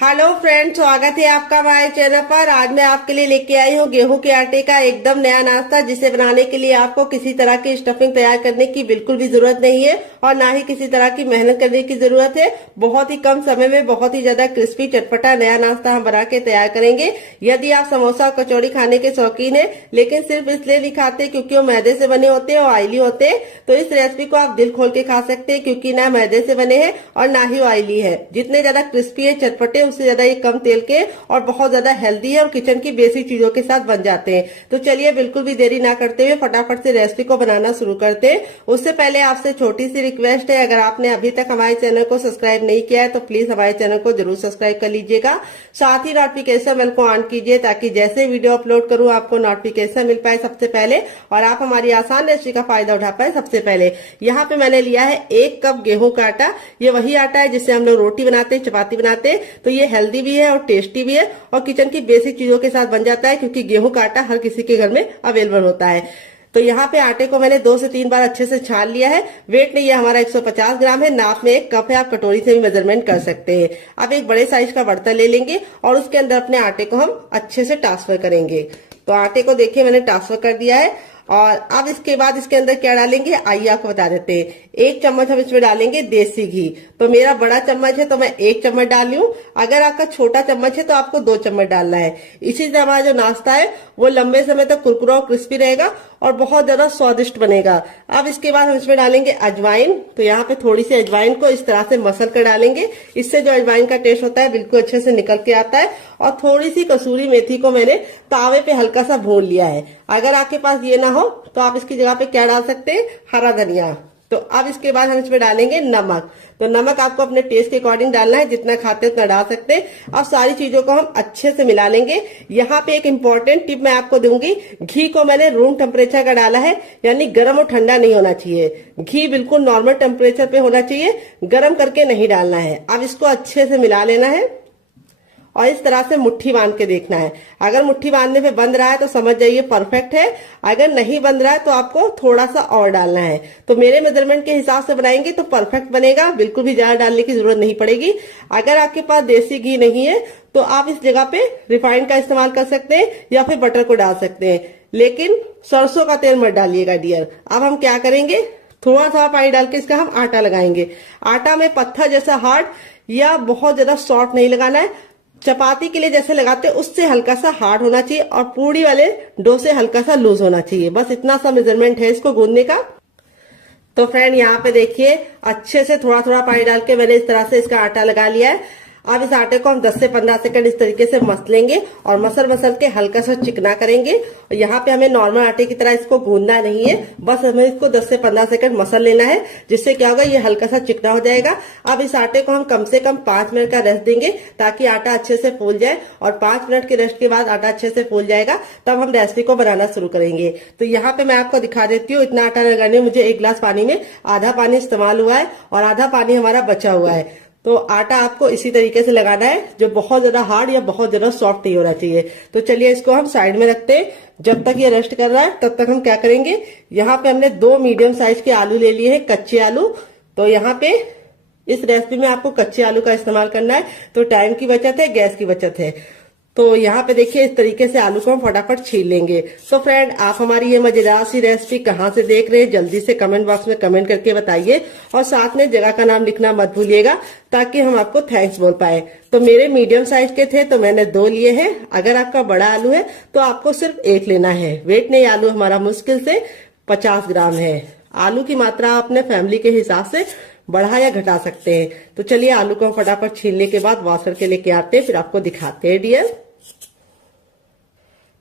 Hello friends, स्वागत है आपका हमारे चैनल पर। आज मैं आपके लिए लेके आई हूँ गेहूं के आटे का एकदम नया नाश्ता, जिसे बनाने के लिए आपको किसी तरह की स्टफिंग तैयार करने की बिल्कुल भी जरूरत नहीं है और ना ही किसी तरह की मेहनत करने की जरूरत है। बहुत ही कम समय में बहुत ही ज्यादा क्रिस्पी चटपटा नया नाश्ता हम बना के तैयार करेंगे। यदि आप समोसा और कचौड़ी खाने के शौकीन है लेकिन सिर्फ इसलिए नहीं खाते क्योंकि वो मैदे से बने होते हैं और ऑयली होते हैं, तो इस रेसिपी को आप दिल खोल के खा सकते हैं, क्योंकि ना मैदे से बने हैं और ना ही ऑयली है। जितने ज्यादा क्रिस्पी है चटपटे, उससे ज्यादा ये कम तेल के और बहुत ज्यादा हेल्दी है और किचन की बेसिक चीजों के साथ बन जाते हैं। तो चलिए बिल्कुल भी देरी ना करते हुए फटाफट से रेसिपी को बनाना शुरू करते हैं। उससे पहले आपसे छोटी सी रिक्वेस्ट है, अगर आपने अभी तक हमारे चैनल को सब्सक्राइब नहीं किया है तो प्लीज हमारे चैनल को जरूर सब्सक्राइब कर लीजिएगा। साथ ही नोटिफिकेशन बेल को ऑन कीजिए ताकि जैसे वीडियो अपलोड करूं आपको नोटिफिकेशन मिल पाए सबसे पहले और आप हमारी आसान रेसिपी का फायदा उठा पाए सबसे पहले। यहाँ पे मैंने लिया है 1 कप गेहूं का आटा। ये वही आटा है जिससे हम लोग रोटी बनाते हैं, चपाती बनाते हैं। तो ये हेल्दी भी है और टेस्टी भी है और किचन की बेसिक चीजों के साथ बन जाता है, क्योंकि गेहूं का आटा हर किसी के घर में अवेलेबल होता है। तो यहाँ पे आटे को मैंने 2 से 3 बार अच्छे से छान लिया है। वेट नहीं है हमारा 150 ग्राम है, नाप में 1 कप है, आप कटोरी से भी मेजरमेंट कर सकते हैं। अब एक बड़े साइज का बर्तन ले लेंगे और उसके अंदर अपने आटे को हम अच्छे से ट्रांसफर करेंगे। तो आटे को देखिए मैंने ट्रांसफर कर दिया है और अब इसके बाद इसके अंदर क्या डालेंगे आइए आपको बता देते हैं। 1 चम्मच हम इसमें डालेंगे देसी घी। तो मेरा बड़ा चम्मच है तो मैं 1 चम्मच डाल रही हूँ। अगर आपका छोटा चम्मच है तो आपको 2 चम्मच डालना है। इसी से हमारा जो नाश्ता है वो लंबे समय तक कुरकुरा और क्रिस्पी रहेगा और बहुत ज्यादा स्वादिष्ट बनेगा। अब इसके बाद हम इसमें डालेंगे अजवाइन। तो यहाँ पे थोड़ी सी अजवाइन को इस तरह से मसल कर डालेंगे, इससे जो अजवाइन का टेस्ट होता है बिल्कुल अच्छे से निकल के आता है। और थोड़ी सी कसूरी मेथी को मैंने तावे पे हल्का सा भून लिया है। अगर आपके पास ये ना हो तो आप इसकी जगह पे क्या डाल सकते हैं, हरा धनिया। तो अब इसके बाद हम इसमें डालेंगे नमक। तो नमक आपको अपने टेस्ट के अकॉर्डिंग डालना है, जितना खाते हैं उतना डाल सकते हैं। अब सारी चीजों को हम अच्छे से मिला लेंगे। यहाँ पे एक इम्पोर्टेंट टिप मैं आपको दूंगी, घी को मैंने रूम टेम्परेचर का डाला है, यानी गर्म और ठंडा नहीं होना चाहिए। घी बिल्कुल नॉर्मल टेम्परेचर पे होना चाहिए, गर्म करके नहीं डालना है। अब इसको अच्छे से मिला लेना है और इस तरह से मुट्ठी बांध के देखना है। अगर मुट्ठी बांधने पे बंध रहा है तो समझ जाइए परफेक्ट है, अगर नहीं बंध रहा है तो आपको थोड़ा सा और डालना है। तो मेरे मेजरमेंट के हिसाब से बनाएंगे तो परफेक्ट बनेगा, बिल्कुल भी ज्यादा डालने की जरूरत नहीं पड़ेगी। अगर आपके पास देसी घी नहीं है तो आप इस जगह पे रिफाइंड का इस्तेमाल कर सकते हैं या फिर बटर को डाल सकते हैं, लेकिन सरसों का तेल मत डालिएगा डियर। अब हम क्या करेंगे, थोड़ा सा पानी डाल के इसका हम आटा लगाएंगे। आटा में पत्थर जैसा हार्ड या बहुत ज्यादा सॉफ्ट नहीं लगाना है। चपाती के लिए जैसे लगाते हैं उससे हल्का सा हार्ड होना चाहिए और पूड़ी वाले डो से हल्का सा लूज होना चाहिए। बस इतना सा मेजरमेंट है इसको गूंदने का। तो फ्रेंड यहाँ पे देखिए अच्छे से थोड़ा थोड़ा पानी डाल के मैंने इस तरह से इसका आटा लगा लिया है। अब इस आटे को हम 10 से 15 सेकंड इस तरीके से मसलेंगे और मसल के हल्का सा चिकना करेंगे। और यहाँ पे हमें नॉर्मल आटे की तरह इसको गूंदना नहीं है, बस हमें इसको 10 से 15 सेकंड मसल लेना है, जिससे क्या होगा ये हल्का सा चिकना हो जाएगा। अब इस आटे को हम कम से कम 5 मिनट का रेस्ट देंगे ताकि आटा अच्छे से फूल जाए और 5 मिनट के रेस्ट के बाद आटा अच्छे से फूल जाएगा, तब हम रेसिपी को बनाना शुरू करेंगे। तो यहाँ पे मैं आपको दिखा देती हूँ, इतना आटा लगाने में मुझे 1 गिलास पानी में आधा पानी इस्तेमाल हुआ है और आधा पानी हमारा बचा हुआ है। तो आटा आपको इसी तरीके से लगाना है, जो बहुत ज्यादा हार्ड या बहुत ज्यादा सॉफ्ट नहीं होना चाहिए। तो चलिए इसको हम साइड में रखते हैं। जब तक ये रेस्ट कर रहा है तब तक हम क्या करेंगे, यहाँ पे हमने 2 मीडियम साइज के आलू ले लिए हैं, कच्चे आलू। तो यहाँ पे इस रेसिपी में आपको कच्चे आलू का इस्तेमाल करना है, तो टाइम की बचत है, गैस की बचत है। तो यहाँ पे देखिए इस तरीके से आलू को हम फटाफट छील लेंगे। तो फ्रेंड आप हमारी ये मजेदार सी रेसिपी कहाँ से देख रहे हैं जल्दी से कमेंट बॉक्स में कमेंट करके बताइए और साथ में जगह का नाम लिखना मत भूलिएगा ताकि हम आपको थैंक्स बोल पाए। तो मेरे मीडियम साइज के थे तो मैंने 2 लिए हैं। अगर आपका बड़ा आलू है तो आपको सिर्फ 1 लेना है। वेट नहीं, आलू हमारा मुश्किल से 50 ग्राम है। आलू की मात्रा अपने फैमिली के हिसाब से बढ़ा या घटा सकते हैं। तो चलिए आलू को फटाफट छीलने के बाद वॉश करके लेके आते हैं, फिर आपको दिखाते हैं डियर।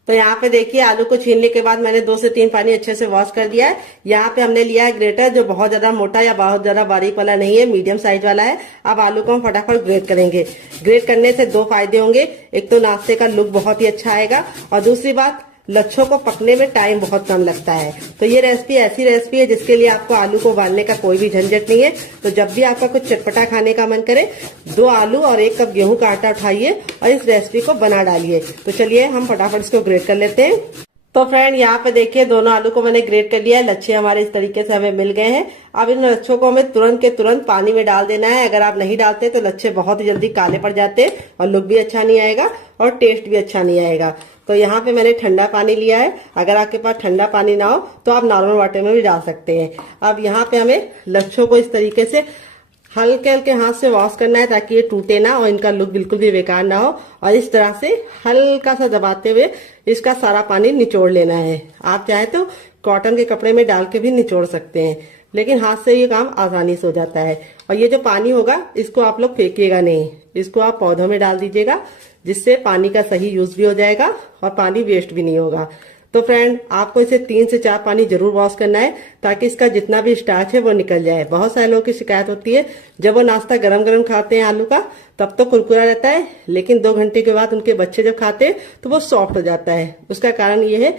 तो यहाँ पे देखिए आलू को छीलने के बाद मैंने 2 से 3 पानी अच्छे से वॉश कर दिया है। यहाँ पे हमने लिया है ग्रेटर, जो बहुत ज्यादा मोटा या बहुत ज्यादा बारीक वाला नहीं है, मीडियम साइज वाला है। अब आलू को हम फटाफट ग्रेट करेंगे। ग्रेट करने से 2 फायदे होंगे, एक तो नाश्ते का लुक बहुत ही अच्छा आएगा और दूसरी बात लच्छों को पकने में टाइम बहुत कम लगता है। तो ये रेसिपी ऐसी रेसिपी है जिसके लिए आपको आलू को उबालने का कोई भी झंझट नहीं है। तो जब भी आपका कुछ चटपटा खाने का मन करे 2 आलू और 1 कप गेहूं का आटा उठाइए और इस रेसिपी को बना डालिए। तो चलिए हम फटाफट इसको ग्रेट कर लेते हैं। तो फ्रेंड यहाँ पे देखिए दोनों आलू को मैंने ग्रेट कर लिया है। लच्छे हमारे इस तरीके से हमें मिल गए हैं। अब इन लच्छों को हमें तुरंत के तुरंत पानी में डाल देना है। अगर आप नहीं डालते तो लच्छे बहुत ही जल्दी काले पड़ जाते हैं और लुक भी अच्छा नहीं आएगा और टेस्ट भी अच्छा नहीं आएगा। तो यहाँ पे मैंने ठंडा पानी लिया है। अगर आपके पास ठंडा पानी ना हो तो आप नॉर्मल वाटर में भी डाल सकते हैं। अब यहाँ पे हमें लच्छों को इस तरीके से हल्के हल्के हाथ से वॉश करना है ताकि ये टूटे ना और इनका लुक बिल्कुल भी बेकार ना हो। और इस तरह से हल्का सा दबाते हुए इसका सारा पानी निचोड़ लेना है। आप चाहे तो कॉटन के कपड़े में डाल के भी निचोड़ सकते हैं, लेकिन हाथ से ये काम आसानी से हो जाता है। और ये जो पानी होगा इसको आप लोग फेंकिएगा नहीं, इसको आप पौधों में डाल दीजिएगा, जिससे पानी का सही यूज भी हो जाएगा और पानी वेस्ट भी नहीं होगा। तो फ्रेंड आपको इसे 3 से 4 पानी जरूर वॉश करना है ताकि इसका जितना भी स्टार्च है वो निकल जाए। बहुत सारे लोगों की शिकायत होती है जब वो नाश्ता गरम गरम खाते हैं आलू का तब तो कुरकुरा रहता है, लेकिन 2 घंटे के बाद उनके बच्चे जब खाते हैं तो वो सॉफ्ट हो जाता है। उसका कारण ये है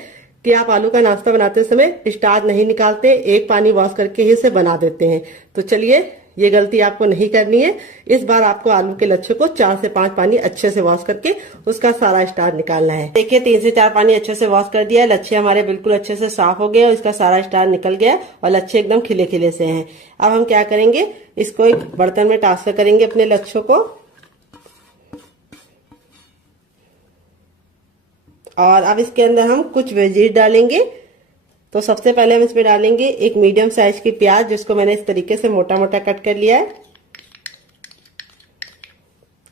कि आप आलू का नाश्ता बनाते समय स्टार्च नहीं निकालते, एक पानी वॉश करके ही इसे बना देते हैं। तो चलिए ये गलती आपको नहीं करनी है। इस बार आपको आलू के लच्छे को 4 से 5 पानी अच्छे से वॉश करके उसका सारा स्टार्च निकालना है। देखिए 3 से 4 पानी अच्छे से वॉश कर दिया है। लच्छे हमारे बिल्कुल अच्छे से साफ हो गए और इसका सारा स्टार्च निकल गया और लच्छे एकदम खिले खिले से हैं। अब हम क्या करेंगे, इसको एक बर्तन में ट्रांसफर करेंगे अपने लच्छों को। और अब इसके अंदर हम कुछ वेजीज डालेंगे। तो सबसे पहले हम इसमें डालेंगे एक मीडियम साइज की प्याज, जिसको मैंने इस तरीके से मोटा मोटा कट कर लिया है।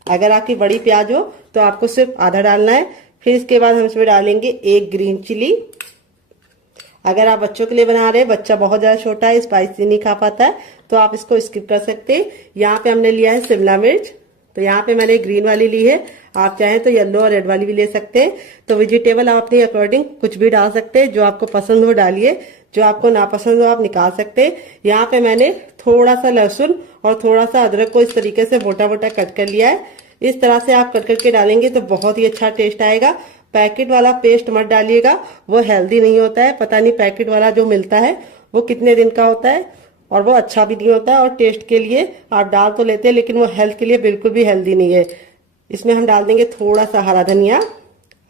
अगर आपकी बड़ी प्याज हो तो आपको सिर्फ आधा डालना है। फिर इसके बाद हम इसमें डालेंगे एक ग्रीन चिली। अगर आप बच्चों के लिए बना रहे हैं, बच्चा बहुत ज्यादा छोटा है, स्पाइसी नहीं खा पाता है, तो आप इसको स्किप कर सकते हैं। यहाँ पे हमने लिया है शिमला मिर्च, तो यहाँ पे मैंने ग्रीन वाली ली है, आप चाहें तो येलो और रेड वाली भी ले सकते हैं। तो वेजिटेबल आप अपने अकॉर्डिंग कुछ भी डाल सकते हैं, जो आपको पसंद हो डालिए, जो आपको नापसंद हो आप निकाल सकते हैं। यहाँ पे मैंने थोड़ा सा लहसुन और थोड़ा सा अदरक को इस तरीके से मोटा मोटा कट कर लिया है। इस तरह से आप कट करके डालेंगे तो बहुत ही अच्छा टेस्ट आएगा। पैकेट वाला पेस्ट मत डालिएगा, वो हेल्दी नहीं होता है। पता नहीं पैकेट वाला जो मिलता है वो कितने दिन का होता है और वो अच्छा भी नहीं होता है। और टेस्ट के लिए आप डाल तो लेते हैं, लेकिन वो हेल्थ के लिए बिल्कुल भी हेल्दी नहीं है। इसमें हम डाल देंगे थोड़ा सा हरा धनिया।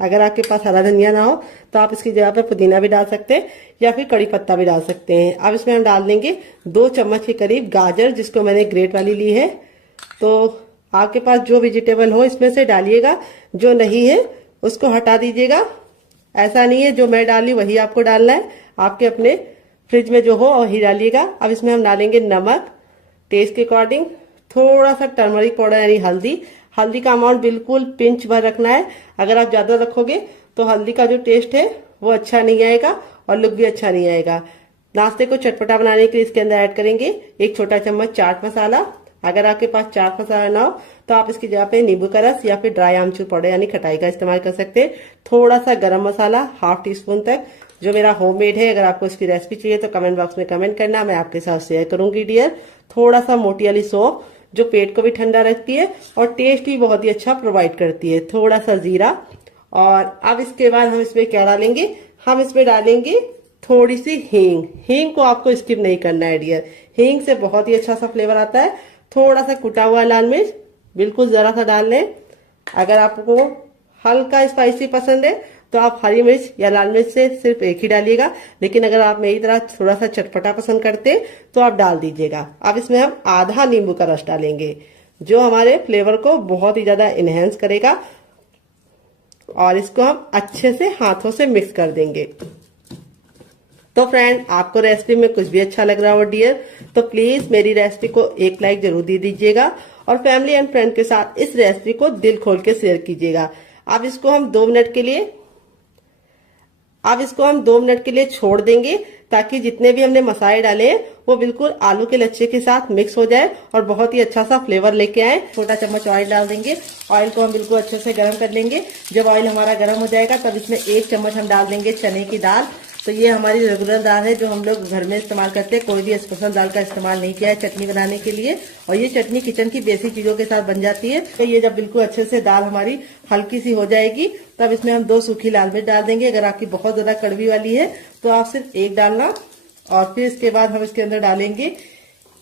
अगर आपके पास हरा धनिया ना हो तो आप इसकी जगह पे पुदीना भी डाल सकते हैं या फिर कड़ी पत्ता भी डाल सकते हैं। अब इसमें हम डाल देंगे 2 चम्मच के करीब गाजर, जिसको मैंने ग्रेट वाली ली है। तो आपके पास जो वेजिटेबल हो इसमें से डालिएगा, जो नहीं है उसको हटा दीजिएगा। ऐसा नहीं है जो मैं डाली वही आपको डालना है, आपके अपने फ्रिज में जो हो वही डालिएगा। अब इसमें हम डालेंगे नमक टेस्ट के अकॉर्डिंग, थोड़ा सा टर्मरिक पाउडर यानी हल्दी। हल्दी का अमाउंट बिल्कुल पिंच भर रखना है। अगर आप ज्यादा रखोगे तो हल्दी का जो टेस्ट है वो अच्छा नहीं आएगा और लुक भी अच्छा नहीं आएगा। नाश्ते को चटपटा बनाने के लिए इसके अंदर ऐड करेंगे 1 छोटा चम्मच चाट मसाला। अगर आपके पास चाट मसाला ना हो तो आप इसकी जगह पे नींबू का रस या फिर ड्राई आमचूर पाउडर यानी खटाई का इस्तेमाल कर सकते हैं। थोड़ा सा गरम मसाला 1/2 टीस्पून तक, जो मेरा होममेड है। अगर आपको इसकी रेसिपी चाहिए तो कमेंट बॉक्स में कमेंट करना, मैं आपके साथ शेयर करूंगी डियर। थोड़ा सा मोटी वाली सौंफ, जो पेट को भी ठंडा रखती है और टेस्ट भी बहुत ही अच्छा प्रोवाइड करती है। थोड़ा सा जीरा। और अब इसके बाद हम इसमें क्या डालेंगे, हम इसमें डालेंगे थोड़ी सी हींग। हींग को आपको स्किप नहीं करना है डियर, हींग से बहुत ही अच्छा सा फ्लेवर आता है। थोड़ा सा कुटा हुआ लाल मिर्च, बिल्कुल जरा सा डाल लें। अगर आपको हल्का स्पाइसी पसंद है तो आप हरी मिर्च या लाल मिर्च से सिर्फ एक ही डालिएगा, लेकिन अगर आप मेरी तरह थोड़ा सा चटपटा पसंद करते हैं तो आप डाल दीजिएगा। अब इसमें हम आधा नींबू का रस डालेंगे, जो हमारे फ्लेवर को बहुत ही ज्यादा इनहेंस करेगा। और इसको हम अच्छे से हाथों से मिक्स कर देंगे। तो फ्रेंड आपको रेसिपी में कुछ भी अच्छा लग रहा हो डियर, तो प्लीज मेरी रेसिपी को एक लाइक जरूर दे दीजिएगा और फैमिली एंड फ्रेंड के साथ इस रेसिपी को दिल खोल के शेयर कीजिएगा। अब इसको हम 2 मिनट के लिए छोड़ देंगे, ताकि जितने भी हमने मसाले डाले हैं वो बिल्कुल आलू के लच्छे के साथ मिक्स हो जाए और बहुत ही अच्छा सा फ्लेवर लेके आए। छोटा चम्मच ऑयल डाल देंगे। ऑयल को हम बिल्कुल अच्छे से गर्म कर लेंगे। जब ऑयल हमारा गर्म हो जाएगा तब इसमें 1 चम्मच हम डाल देंगे चने की दाल। तो ये हमारी रेगुलर दाल है जो हम लोग घर में इस्तेमाल करते हैं, कोई भी स्पेशल दाल का इस्तेमाल नहीं किया है चटनी बनाने के लिए। और ये चटनी किचन की बेसिक चीजों के साथ बन जाती है। तो ये जब बिल्कुल अच्छे से दाल हमारी हल्की सी हो जाएगी तब इसमें हम 2 सूखी लाल मिर्च डाल देंगे। अगर आपकी बहुत ज्यादा कड़वी वाली है तो आप सिर्फ 1 डालना। और फिर इसके बाद हम इसके अंदर डालेंगे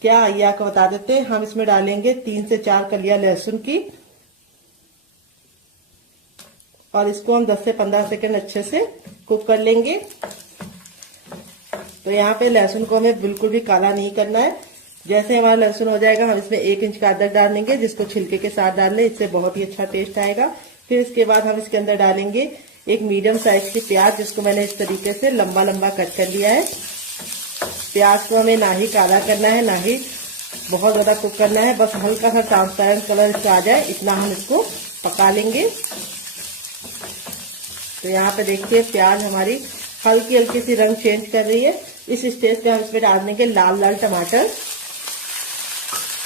क्या, ये आपको बता देते हैं, हम इसमें डालेंगे 3 से 4 कलियां लहसुन की और इसको हम 10 से 15 सेकंड अच्छे से कुक कर लेंगे। तो यहाँ पे लहसुन को हमें बिल्कुल भी काला नहीं करना है। जैसे हमारा लहसुन हो जाएगा हम इसमें 1 इंच का अदरक डाल देंगे, जिसको छिलके के साथ डाल लें, इससे बहुत ही अच्छा टेस्ट आएगा। फिर इसके बाद हम इसके अंदर डालेंगे एक मीडियम साइज की प्याज, जिसको मैंने इस तरीके से लंबा लंबा कट कर लिया है। प्याज को हमें ना ही काला करना है, ना ही बहुत ज्यादा कुक करना है, बस हल्का सा ट्रांसपेरेंट कलर इसका आ जाए, इतना हम इसको पका लेंगे। तो यहाँ पे देखिए प्याज हमारी हल्की हल्की सी रंग चेंज कर रही है। इस स्टेज पे हम इसमें डाल देंगे लाल लाल टमाटर।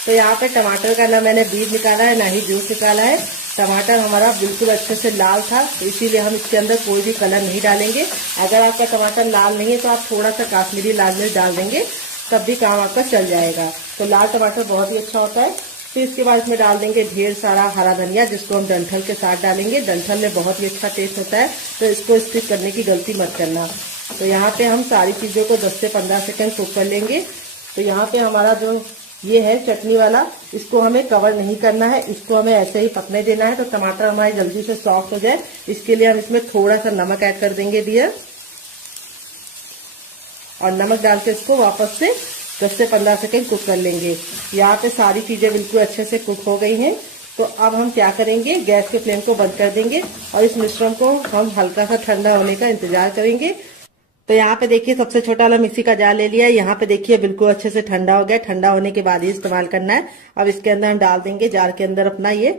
तो यहाँ पे टमाटर का ना मैंने बीज निकाला है, ना ही जूस निकाला है। टमाटर हमारा बिल्कुल अच्छे से लाल था, तो इसीलिए हम इसके अंदर कोई भी कलर नहीं डालेंगे। अगर आपका टमाटर लाल नहीं है तो आप थोड़ा सा काश्मीरी लाल मिर्च डाल देंगे, तब भी काम आपका चल जाएगा। तो लाल टमाटर बहुत ही अच्छा होता है। फिर इसके बाद इसमें डाल देंगे ढेर सारा हरा धनिया, जिसको हम डंठल के साथ डालेंगे। डंठल में बहुत ही अच्छा टेस्ट होता है, तो इसको स्किप करने की गलती मत करना। तो यहाँ पे हम सारी चीजों को 10 से 15 सेकंड कुक कर लेंगे। तो यहाँ पे हमारा जो ये है चटनी वाला, इसको हमें कवर नहीं करना है, इसको हमें ऐसे ही पकने देना है। तो टमाटर हमारे जल्दी से सॉफ्ट हो जाए, इसके लिए हम इसमें थोड़ा सा नमक ऐड कर देंगे डियर, और नमक डाल के इसको वापस से 10 से 15 सेकंड कुक कर लेंगे। यहाँ पे सारी चीजें बिल्कुल अच्छे से कुक हो गई हैं। तो अब हम क्या करेंगे, गैस के फ्लेम को बंद कर देंगे और इस मिश्रण को हम हल्का सा ठंडा होने का इंतजार करेंगे। तो यहाँ पे देखिए सबसे छोटा वाला मिक्सी का जार ले लिया है। यहाँ पे देखिए बिल्कुल अच्छे से ठंडा हो गया। ठंडा होने के बाद ही इस्तेमाल करना है। अब इसके अंदर हम डाल देंगे जार के अंदर अपना ये,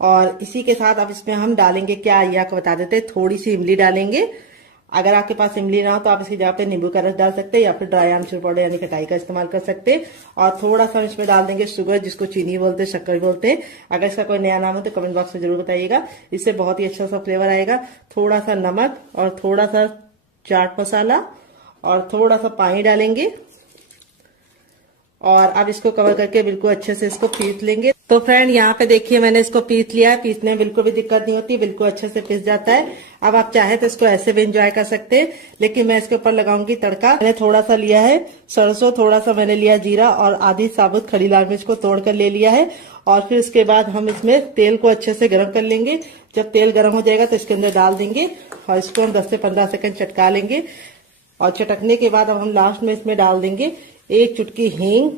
और इसी के साथ अब इसमें हम डालेंगे क्या, ये आपको बता देते हैं, थोड़ी सी इमली डालेंगे। अगर आपके पास इमली ना हो तो आप इसकी जगह पे नींबू का रस डाल सकते हैं, या फिर ड्राई आमचूर पाउडर यानी खटाई का इस्तेमाल कर सकते हैं। और थोड़ा सा इसमें डाल देंगे शुगर, जिसको चीनी बोलते हैं, शक्कर बोलते हैं। अगर इसका कोई नया नाम हो तो कमेंट बॉक्स में जरूर बताइएगा, इससे बहुत ही अच्छा सा फ्लेवर आएगा। थोड़ा सा नमक और थोड़ा सा चाट मसाला और थोड़ा सा पानी डालेंगे, और अब इसको कवर करके बिल्कुल अच्छे से इसको पीस लेंगे। तो फ्रेंड यहाँ पे देखिए मैंने इसको पीस लिया है। पीसने में बिल्कुल भी दिक्कत नहीं होती, बिल्कुल अच्छे से पीस जाता है। अब आप चाहे तो इसको ऐसे भी एंजॉय कर सकते हैं, लेकिन मैं इसके ऊपर लगाऊंगी तड़का। मैंने थोड़ा सा लिया है सरसों, थोड़ा सा मैंने लिया जीरा, और आधी साबुत खड़ी लाल मिर्च को तोड़ कर ले लिया है। और फिर इसके बाद हम इसमें तेल को अच्छे से गर्म कर लेंगे। जब तेल गर्म हो जाएगा तो इसके अंदर डाल देंगे, और इसको हम 10 से 15 सेकंड चटका लेंगे। और चटकने के बाद अब हम लास्ट में इसमें डाल देंगे 1 चुटकी हींग,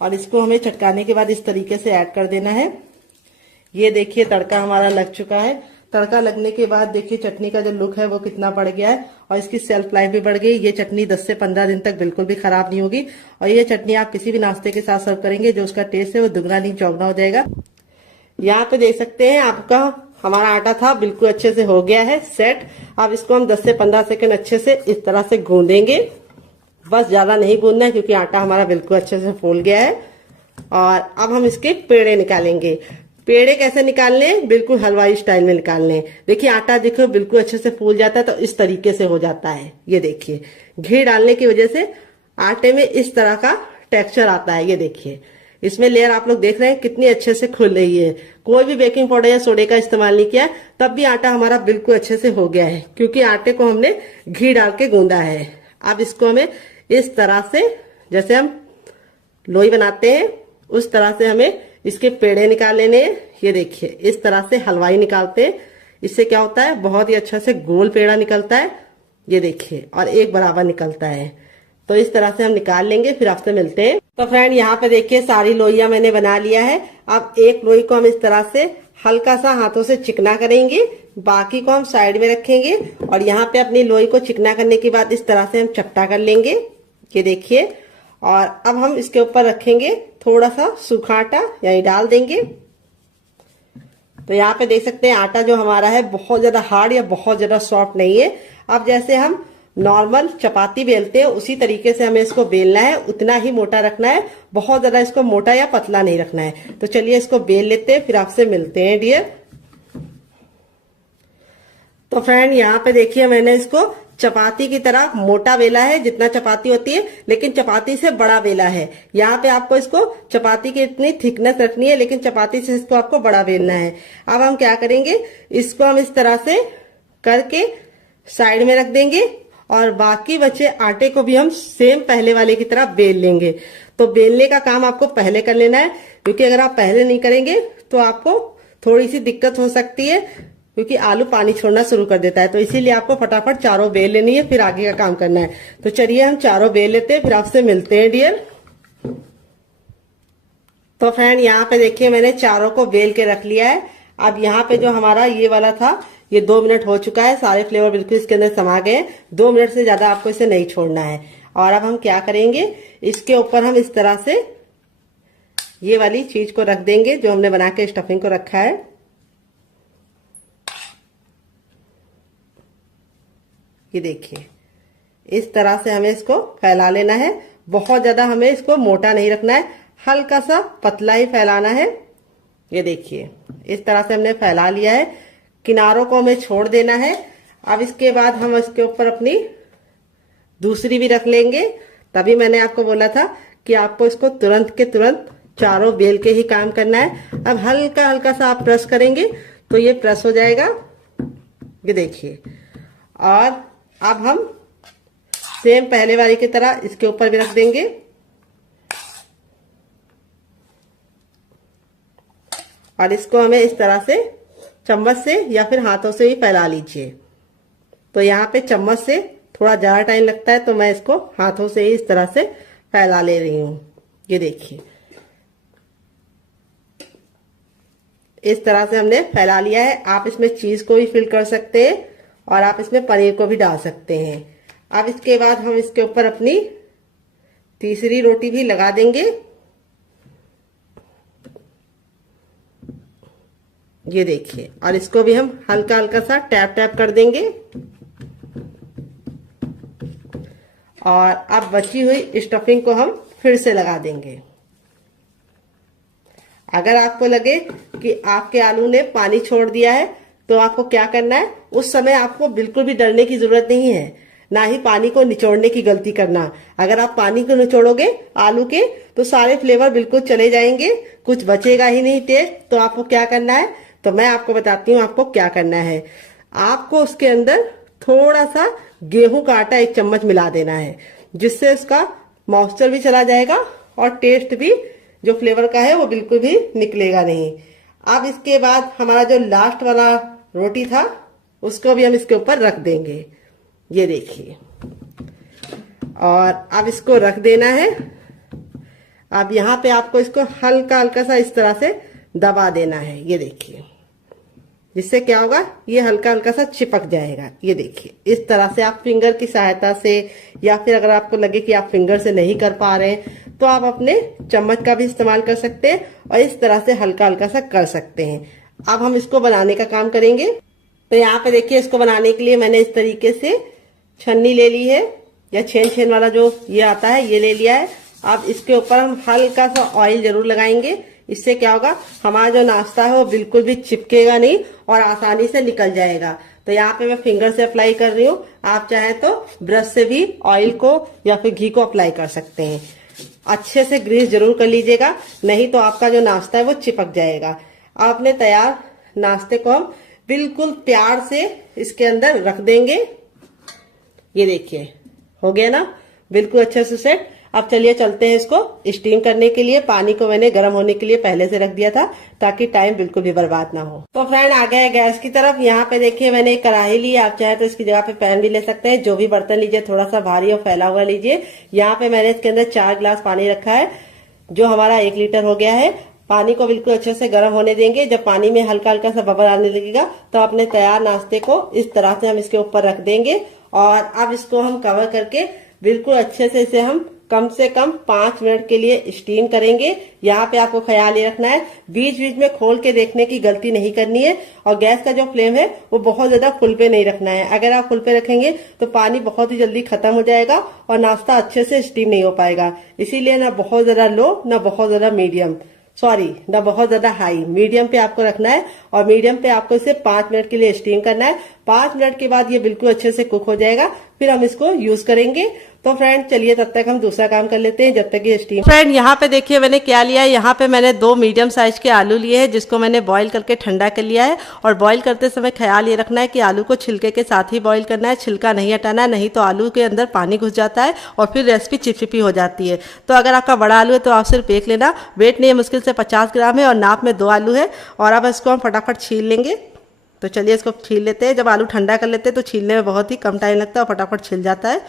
और इसको हमें चटकाने के बाद इस तरीके से ऐड कर देना है। ये देखिए तड़का हमारा लग चुका है। तड़का लगने के बाद देखिए चटनी का जो लुक है वो कितना बढ़ गया है, और इसकी सेल्फ लाइफ भी बढ़ गई। ये चटनी 10 से 15 दिन तक बिल्कुल भी खराब नहीं होगी, और ये चटनी आप किसी भी नाश्ते के साथ सर्व करेंगे, जो उसका टेस्ट है वो दुगना नहीं चौगुना हो जाएगा। यहाँ पे देख सकते हैं आपका हमारा आटा था बिल्कुल अच्छे से हो गया है सेट। अब इसको हम 10 से 15 सेकंड अच्छे से इस तरह से गूंदेंगे, बस ज्यादा नहीं गूंदना है, क्योंकि आटा हमारा बिल्कुल अच्छे से फूल गया है। और अब हम इसके पेड़े निकालेंगे। पेड़े कैसे निकालने हैं, बिल्कुल हलवाई स्टाइल में निकालने हैं। देखिए आटा देखो बिल्कुल अच्छे से फूल जाता है, तो इस तरीके से हो जाता है। ये देखिए घी डालने की वजह से आटे में इस तरह का टेक्सचर आता है। ये देखिए इसमें लेयर आप लोग देख रहे हैं कितनी अच्छे से खुल रही है। कोई भी बेकिंग पाउडर या सोडे का इस्तेमाल नहीं किया, तब भी आटा हमारा बिल्कुल अच्छे से हो गया है, क्योंकि आटे को हमने घी डाल के गूंदा है। अब इसको हमें इस तरह से, जैसे हम लोई बनाते हैं उस तरह से हमें इसके पेड़े निकाल लेने हैं। ये देखिए इस तरह से हलवाई निकालते हैं। इससे क्या होता है, बहुत ही अच्छा से गोल पेड़ा निकलता है। ये देखिए, और एक बराबर निकलता है। तो इस तरह से हम निकाल लेंगे, फिर आपसे मिलते हैं। तो फ्रेंड यहाँ पे देखिए सारी लोइयां मैंने बना लिया है। अब एक लोई को हम इस तरह से हल्का सा हाथों से चिकना करेंगे, बाकी को हम साइड में रखेंगे, और यहाँ पे अपनी लोई को चिकना करने के बाद इस तरह से हम चपटा कर लेंगे। ये देखिए, और अब हम इसके ऊपर रखेंगे थोड़ा सा सूखा आटा, यानी डाल देंगे। तो यहाँ पे देख सकते हैं आटा जो हमारा है बहुत ज्यादा हार्ड या बहुत ज्यादा सॉफ्ट नहीं है। अब जैसे हम नॉर्मल चपाती बेलते हैं उसी तरीके से हमें इसको बेलना है, उतना ही मोटा रखना है, बहुत ज्यादा इसको मोटा या पतला नहीं रखना है। तो चलिए इसको बेल लेते हैं, फिर आपसे मिलते हैं डियर। तो फ्रेंड यहाँ पे देखिए मैंने इसको चपाती की तरह मोटा बेला है, जितना चपाती होती है, लेकिन चपाती से बड़ा बेला है। यहाँ पे आपको इसको चपाती की इतनी थिकनेस रखनी है, लेकिन चपाती से इसको आपको बड़ा बेलना है। अब हम क्या करेंगे, इसको हम इस तरह से करके साइड में रख देंगे, और बाकी बचे आटे को भी हम सेम पहले वाले की तरह बेल लेंगे। तो बेलने का काम आपको पहले कर लेना है, क्योंकि अगर आप पहले नहीं करेंगे तो आपको थोड़ी सी दिक्कत हो सकती है, क्योंकि आलू पानी छोड़ना शुरू कर देता है। तो इसीलिए आपको फटाफट चारों बेल लेनी है, फिर आगे का काम करना है। तो चलिए हम चारों बेल लेते हैं, फिर आपसे मिलते हैं डियर। तो फ्रेंड यहाँ पे देखिए मैंने चारों को बेल के रख लिया है। अब यहाँ पे जो हमारा ये वाला था ये 2 मिनट हो चुका है, सारे फ्लेवर बिल्कुल इसके अंदर समा गए। 2 मिनट से ज्यादा आपको इसे नहीं छोड़ना है। और अब हम क्या करेंगे, इसके ऊपर हम इस तरह से ये वाली चीज को रख देंगे जो हमने बना के स्टफिंग को रखा है। ये देखिए इस तरह से हमें इसको फैला लेना है। बहुत ज्यादा हमें इसको मोटा नहीं रखना है, हल्का सा पतला ही फैलाना है। ये देखिए इस तरह से हमने फैला लिया है, किनारों को हमें छोड़ देना है। अब इसके बाद हम इसके ऊपर अपनी दूसरी भी रख लेंगे। तभी मैंने आपको बोला था कि आपको इसको तुरंत के तुरंत चारों बेल के ही काम करना है। अब हल्का हल्का सा आप प्रेस करेंगे तो ये प्रेस हो जाएगा। ये देखिए, और अब हम सेम पहले वाली की तरह इसके ऊपर भी रख देंगे। और इसको हमें इस तरह से चम्मच से या फिर हाथों से ही फैला लीजिए। तो यहाँ पे चम्मच से थोड़ा ज्यादा टाइम लगता है, तो मैं इसको हाथों से ही इस तरह से फैला ले रही हूँ। ये देखिए इस तरह से हमने फैला लिया है। आप इसमें चीज को भी फिल कर सकते हैं और आप इसमें पनीर को भी डाल सकते हैं। अब इसके बाद हम इसके ऊपर अपनी तीसरी रोटी भी लगा देंगे। ये देखिए, और इसको भी हम हल्का हल्का सा टैप टैप कर देंगे। और अब बची हुई स्टफिंग को हम फिर से लगा देंगे। अगर आपको लगे कि आपके आलू ने पानी छोड़ दिया है तो आपको क्या करना है, उस समय आपको बिल्कुल भी डरने की जरूरत नहीं है, ना ही पानी को निचोड़ने की गलती करना। अगर आप पानी को निचोड़ोगे आलू के तो सारे फ्लेवर बिल्कुल चले जाएंगे, कुछ बचेगा ही नहीं टेस्ट। तो आपको क्या करना है, तो मैं आपको बताती हूँ आपको क्या करना है। आपको उसके अंदर थोड़ा सा गेहूं का आटा 1 चम्मच मिला देना है, जिससे उसका मॉइस्चर भी चला जाएगा और टेस्ट भी जो फ्लेवर का है वो बिल्कुल भी निकलेगा नहीं। अब इसके बाद हमारा जो लास्ट वाला रोटी था उसको भी हम इसके ऊपर रख देंगे। ये देखिए, और अब इसको रख देना है। अब यहाँ पे आपको इसको हल्का हल्का सा इस तरह से दबा देना है। ये देखिए, जिससे क्या होगा, ये हल्का हल्का सा चिपक जाएगा। ये देखिए इस तरह से आप फिंगर की सहायता से, या फिर अगर आपको लगे कि आप फिंगर से नहीं कर पा रहे हैं तो आप अपने चम्मच का भी इस्तेमाल कर सकते हैं और इस तरह से हल्का हल्का सा कर सकते हैं। अब हम इसको बनाने का काम करेंगे। तो यहाँ पे देखिए, इसको बनाने के लिए मैंने इस तरीके से छन्नी ले ली है, या छेन वाला जो ये आता है ये ले लिया है। अब इसके ऊपर हम हल्का सा ऑयल जरूर लगाएंगे। इससे क्या होगा, हमारा जो नाश्ता है वो बिल्कुल भी चिपकेगा नहीं और आसानी से निकल जाएगा। तो यहाँ पे मैं फिंगर से अप्लाई कर रही हूँ, आप चाहे तो ब्रश से भी ऑयल को या फिर घी को अप्लाई कर सकते हैं। अच्छे से ग्रीस जरूर कर लीजिएगा, नहीं तो आपका जो नाश्ता है वो चिपक जाएगा। अपने तैयार नाश्ते को हम बिल्कुल प्यार से इसके अंदर रख देंगे। ये देखिए हो गया ना, बिल्कुल अच्छे से सेट। अब चलिए चलते हैं इसको स्टीम करने के लिए। पानी को मैंने गर्म होने के लिए पहले से रख दिया था ताकि टाइम बिल्कुल भी बर्बाद ना हो। तो फ्रेंड आ गए गैस की तरफ। यहाँ पे देखिए मैंने एक कढ़ाई ली, आप चाहे तो इसकी जगह पे पैन भी ले सकते हैं। जो भी बर्तन लीजिए थोड़ा सा भारी और फैला हुआ लीजिए। यहाँ पे मैंने इसके अंदर 4 गिलास पानी रखा है, जो हमारा 1 लीटर हो गया है। पानी को बिल्कुल अच्छे से गर्म होने देंगे। जब पानी में हल्का हल्का सा बबल आने लगेगा तो अपने तैयार नाश्ते को इस तरह से हम इसके ऊपर रख देंगे। और अब इसको हम कवर करके बिल्कुल अच्छे से इसे हम कम से कम 5 मिनट के लिए स्टीम करेंगे। यहाँ पे आपको ख्याल ये रखना है, बीच बीच में खोल के देखने की गलती नहीं करनी है। और गैस का जो फ्लेम है वो बहुत ज्यादा फुल पे नहीं रखना है। अगर आप फुल पे रखेंगे तो पानी बहुत ही जल्दी खत्म हो जाएगा और नाश्ता अच्छे से स्टीम नहीं हो पाएगा। इसीलिए ना बहुत ज्यादा लो, ना बहुत ज्यादा मीडियम, सॉरी ना बहुत ज्यादा हाई, मीडियम पे आपको रखना है। और मीडियम पे आपको इसे 5 मिनट के लिए स्टीम करना है। 5 मिनट के बाद ये बिल्कुल अच्छे से कुक हो जाएगा, फिर हम इसको यूज करेंगे। तो फ्रेंड चलिए तब तक हम दूसरा काम कर लेते हैं जब तक ये स्टीम। फ्रेंड यहाँ पे देखिए मैंने क्या लिया है, यहाँ पे मैंने 2 मीडियम साइज के आलू लिए हैं, जिसको मैंने बॉईल करके ठंडा कर लिया है। और बॉईल करते समय ख्याल ये रखना है कि आलू को छिलके के साथ ही बॉईल करना है, छिलका नहीं हटाना है, नहीं तो आलू के अंदर पानी घुस जाता है और फिर रेसिपी चिपचिपी हो जाती है। तो अगर आपका बड़ा आलू है तो आप सिर्फ 1 लेना, वेट नहीं है, मुश्किल से 50 ग्राम है और नाप में 2 आलू है। और अब इसको हम फटाफट छील लेंगे। तो चलिए इसको छील लेते हैं। जब आलू ठंडा कर लेते हैं तो छीलने में बहुत ही कम टाइम लगता है और फटाफट छिल जाता है।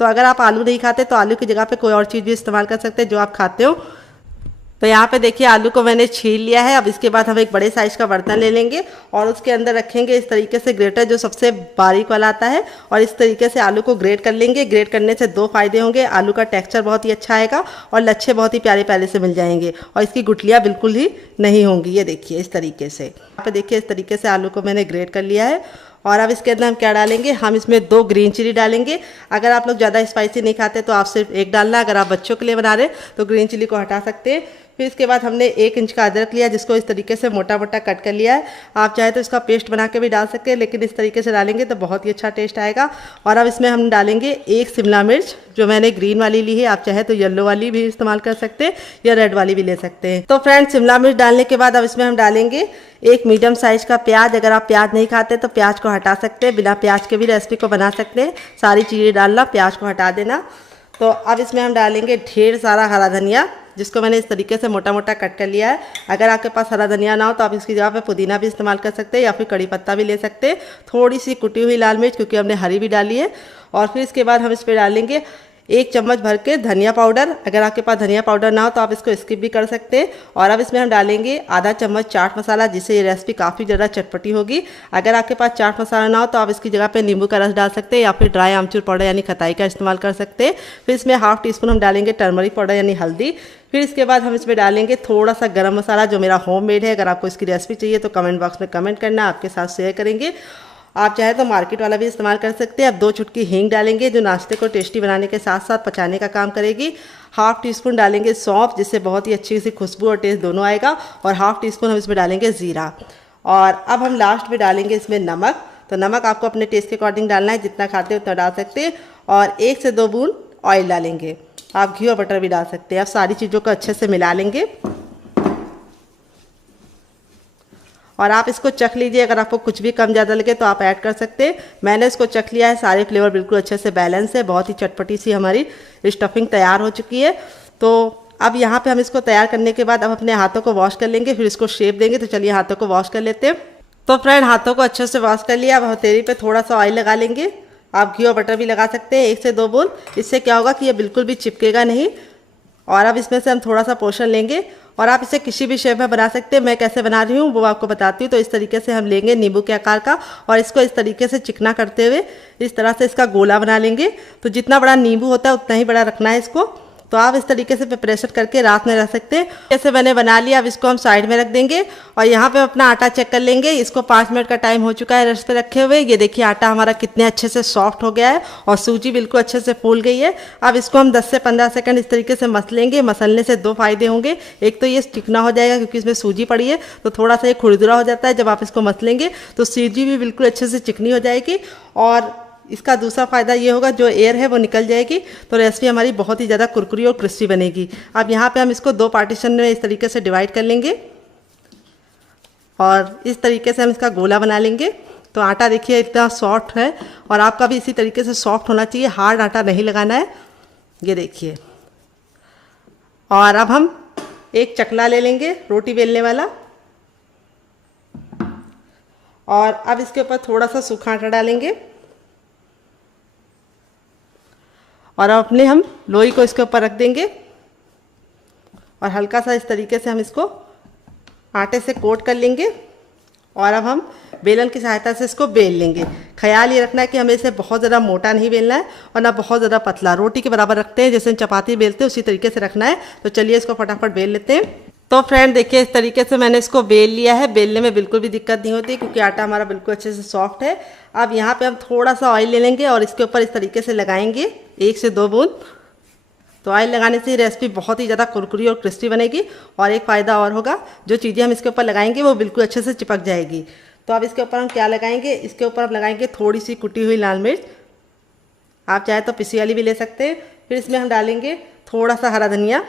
तो अगर आप आलू नहीं खाते तो आलू की जगह पे कोई और चीज़ भी इस्तेमाल कर सकते हैं जो आप खाते हो। तो यहाँ पे देखिए आलू को मैंने छील लिया है। अब इसके बाद हम एक बड़े साइज़ का बर्तन ले लेंगे और उसके अंदर रखेंगे इस तरीके से ग्रेटर, जो सबसे बारीक वाला आता है, और इस तरीके से आलू को ग्रेट कर लेंगे। ग्रेट करने से दो फायदे होंगे, आलू का टेक्सचर बहुत ही अच्छा आएगा और लच्छे बहुत ही प्यारे प्यारे से मिल जाएंगे और इसकी गुठलियाँ बिल्कुल ही नहीं होंगी। ये देखिए इस तरीके से, यहाँ पे देखिए इस तरीके से आलू को मैंने ग्रेट कर लिया है। और अब इसके अंदर हम क्या डालेंगे, हम इसमें 2 ग्रीन चिली डालेंगे। अगर आप लोग ज़्यादा स्पाइसी नहीं खाते तो आप सिर्फ 1 डालना। अगर आप बच्चों के लिए बना रहे तो ग्रीन चिली को हटा सकते हैं। फिर इसके बाद हमने 1 इंच का अदरक लिया जिसको इस तरीके से मोटा मोटा कट कर लिया है। आप चाहे तो इसका पेस्ट बना के भी डाल सकते हैं, लेकिन इस तरीके से डालेंगे तो बहुत ही अच्छा टेस्ट आएगा। और अब इसमें हम डालेंगे 1 शिमला मिर्च, जो मैंने ग्रीन वाली ली है। आप चाहे तो येलो वाली भी इस्तेमाल कर सकते हैं या रेड वाली भी ले सकते हैं। तो फ्रेंड्स, शिमला मिर्च डालने के बाद अब इसमें हम डालेंगे 1 मीडियम साइज का प्याज। अगर आप प्याज नहीं खाते तो प्याज को हटा सकते हैं, बिना प्याज के भी रेसिपी को बना सकते हैं। सारी चीज़ें डालना, प्याज को हटा देना। तो अब इसमें हम डालेंगे ढेर सारा हरा धनिया, जिसको मैंने इस तरीके से मोटा मोटा कट कर लिया है। अगर आपके पास हरा धनिया ना हो तो आप इसकी जगह पे पुदीना भी इस्तेमाल कर सकते हैं या फिर कड़ी पत्ता भी ले सकते हैं। थोड़ी सी कुटी हुई लाल मिर्च, क्योंकि हमने हरी भी डाली है। और फिर इसके बाद हम इस पर डालेंगे 1 चम्मच भर के धनिया पाउडर। अगर आपके पास धनिया पाउडर ना हो तो आप इसको स्किप भी कर सकते हैं। और अब इसमें हम डालेंगे आधा चम्मच चाट मसाला, जिससे ये रेसिपी काफ़ी ज़्यादा चटपटी होगी। अगर आपके पास चाट मसाला ना हो तो आप इसकी जगह पे नींबू का रस डाल सकते हैं या फिर ड्राई आमचूर पाउडर यानी खटाई का इस्तेमाल कर सकते हैं। फिर इसमें ½ टीस्पून हम डालेंगे टर्मरिक पाउडर यानी हल्दी। फिर इसके बाद हम इसमें डालेंगे थोड़ा सा गरम मसाला, जो मेरा होममेड है। अगर आपको इसकी रेसिपी चाहिए तो कमेंट बॉक्स में कमेंट करना, आपके साथ शेयर करेंगे। आप चाहे तो मार्केट वाला भी इस्तेमाल कर सकते हैं। अब 2 चुटकी हींग डालेंगे, जो नाश्ते को टेस्टी बनाने के साथ साथ पचाने का काम करेगी। ½ टीस्पून डालेंगे सौंफ, जिससे बहुत ही अच्छी सी खुशबू और टेस्ट दोनों आएगा। और ½ टीस्पून हम इसमें डालेंगे ज़ीरा। और अब हम लास्ट में डालेंगे इसमें नमक। तो नमक आपको अपने टेस्ट के अकॉर्डिंग डालना है, जितना खाते हैं उतना डाल सकते हैं। और 1 से 2 बूंद ऑयल डालेंगे, आप घी और बटर भी डाल सकते हैं। अब सारी चीज़ों को अच्छे से मिला लेंगे और आप इसको चख लीजिए। अगर आपको कुछ भी कम ज़्यादा लगे तो आप ऐड कर सकते हैं। मैंने इसको चख लिया है, सारे फ्लेवर बिल्कुल अच्छे से बैलेंस है। बहुत ही चटपटी सी हमारी स्टफिंग तैयार हो चुकी है। तो अब यहाँ पे हम इसको तैयार करने के बाद अब अपने हाथों को वॉश कर लेंगे, फिर इसको शेप देंगे। तो चलिए हाथों को वॉश कर लेते हैं। तो फ्रेंड, हाथों को अच्छे से वॉश कर लिया। अब हथेली पे थोड़ा सा ऑयल लगा लेंगे, आप घी और बटर भी लगा सकते हैं, 1 से 2 बूंद। इससे क्या होगा कि ये बिल्कुल भी चिपकेगा नहीं। और अब इसमें से हम थोड़ा सा पोर्शन लेंगे और आप इसे किसी भी शेप में बना सकते हैं। मैं कैसे बना रही हूँ वो आपको बताती हूँ। तो इस तरीके से हम लेंगे नींबू के आकार का और इसको इस तरीके से चिकना करते हुए इस तरह से इसका गोला बना लेंगे। तो जितना बड़ा नींबू होता है उतना ही बड़ा रखना है इसको। तो आप इस तरीके से प्रेशर करके रात में रख सकते हैं। जैसे मैंने बना लिया, अब इसको हम साइड में रख देंगे और यहाँ पे अपना आटा चेक कर लेंगे। इसको 5 मिनट का टाइम हो चुका है रेस्ट पे रखे हुए। ये देखिए आटा हमारा कितने अच्छे से सॉफ्ट हो गया है और सूजी बिल्कुल अच्छे से फूल गई है। अब इसको हम 10 से 15 सेकंड इस तरीके से मसलेंगे। मसलने से 2 फायदे होंगे। एक तो ये चिकना हो जाएगा क्योंकि इसमें सूजी पड़ी है, तो थोड़ा सा ये खुरदुरा हो जाता है। जब आप इसको मसलेंगे तो सूजी भी बिल्कुल अच्छे से चिकनी हो जाएगी और इसका दूसरा फ़ायदा ये होगा जो एयर है वो निकल जाएगी। तो रेसिपी हमारी बहुत ही ज़्यादा कुरकुरी और क्रिस्पी बनेगी। अब यहाँ पे हम इसको 2 पार्टीशन में इस तरीके से डिवाइड कर लेंगे और इस तरीके से हम इसका गोला बना लेंगे। तो आटा देखिए इतना सॉफ्ट है और आपका भी इसी तरीके से सॉफ्ट होना चाहिए, हार्ड आटा नहीं लगाना है। ये देखिए। और अब हम एक चकला ले लेंगे रोटी बेलने वाला और अब इसके ऊपर थोड़ा सा सूखा आटा डालेंगे और अब अपने हम लोई को इसके ऊपर रख देंगे और हल्का सा इस तरीके से हम इसको आटे से कोट कर लेंगे और अब हम बेलन की सहायता से इसको बेल लेंगे। ख्याल ये रखना है कि हमें इसे बहुत ज़्यादा मोटा नहीं बेलना है और ना बहुत ज़्यादा पतला। रोटी के बराबर रखते हैं, जैसे हम चपाती बेलते हैं उसी तरीके से रखना है। तो चलिए इसको फटाफट बेल लेते हैं। तो फ्रेंड देखिए इस तरीके से मैंने इसको बेल लिया है। बेलने में बिल्कुल भी दिक्कत नहीं होती क्योंकि आटा हमारा बिल्कुल अच्छे से सॉफ्ट है। अब यहाँ पे हम थोड़ा सा ऑयल ले लेंगे और इसके ऊपर इस तरीके से लगाएंगे 1 से 2 बूंद। तो ऑयल लगाने से रेसिपी बहुत ही ज़्यादा कुरकुरी और क्रिस्पी बनेगी। और एक फ़ायदा और होगा, जो चीज़ें हम इसके ऊपर लगाएंगे वो बिल्कुल अच्छे से चिपक जाएगी। तो अब इसके ऊपर हम क्या लगाएंगे, इसके ऊपर हम लगाएंगे थोड़ी सी कुटी हुई लाल मिर्च। आप चाहे तो पिसी वाली भी ले सकते हैं। फिर इसमें हम डालेंगे थोड़ा सा हरा धनिया,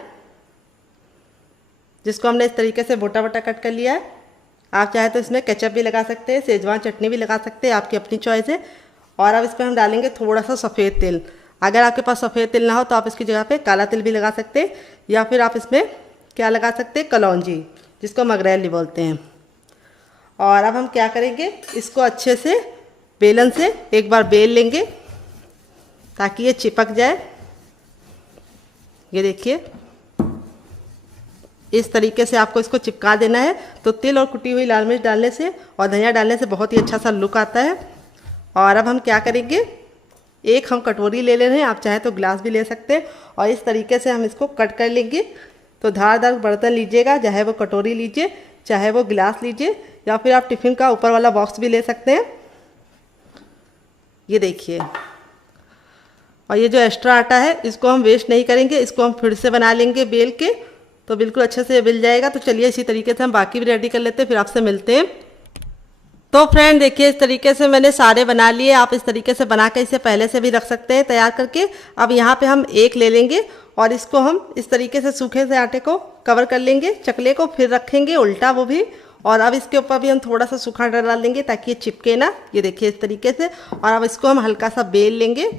जिसको हमने इस तरीके से मोटा मोटा कट कर लिया है। आप चाहे तो इसमें केचप भी लगा सकते हैं, शेजवान चटनी भी लगा सकते हैं, आपकी अपनी चॉइस है। और अब इसमें हम डालेंगे थोड़ा सा सफ़ेद तेल। अगर आपके पास सफ़ेद तेल ना हो तो आप इसकी जगह पे काला तिल भी लगा सकते हैं या फिर आप इसमें क्या लगा सकते हैं, कलौंजी, जिसको मगरैली बोलते हैं। और अब हम क्या करेंगे, इसको अच्छे से बेलन से एक बार बेल लेंगे ताकि ये चिपक जाए। ये देखिए इस तरीके से आपको इसको चिपका देना है। तो तिल और कुटी हुई लाल मिर्च डालने से और धनिया डालने से बहुत ही अच्छा सा लुक आता है। और अब हम क्या करेंगे, एक हम कटोरी ले ले रहे हैं, आप चाहे तो ग्लास भी ले सकते हैं, और इस तरीके से हम इसको कट कर लेंगे। तो धारदार बर्तन लीजिएगा, चाहे वो कटोरी लीजिए, चाहे वो गिलास लीजिए, या फिर आप टिफ़िन का ऊपर वाला बॉक्स भी ले सकते हैं। ये देखिए, और ये जो एक्स्ट्रा आटा है इसको हम वेस्ट नहीं करेंगे, इसको हम फिर से बना लेंगे बेल के, तो बिल्कुल अच्छे से मिल जाएगा। तो चलिए इसी तरीके से हम बाकी भी रेडी कर लेते हैं, फिर आपसे मिलते हैं। तो फ्रेंड देखिए इस तरीके से मैंने सारे बना लिए। आप इस तरीके से बना के इसे पहले से भी रख सकते हैं तैयार करके। अब यहाँ पे हम एक ले लेंगे और इसको हम इस तरीके से सूखे से आटे को कवर कर लेंगे, चकले को, फिर रखेंगे उल्टा वो भी। और अब इसके ऊपर भी हम थोड़ा सा सूखा आटा डाल देंगे ताकि ये चिपके ना। ये देखिए इस तरीके से। और अब इसको हम हल्का सा बेल लेंगे।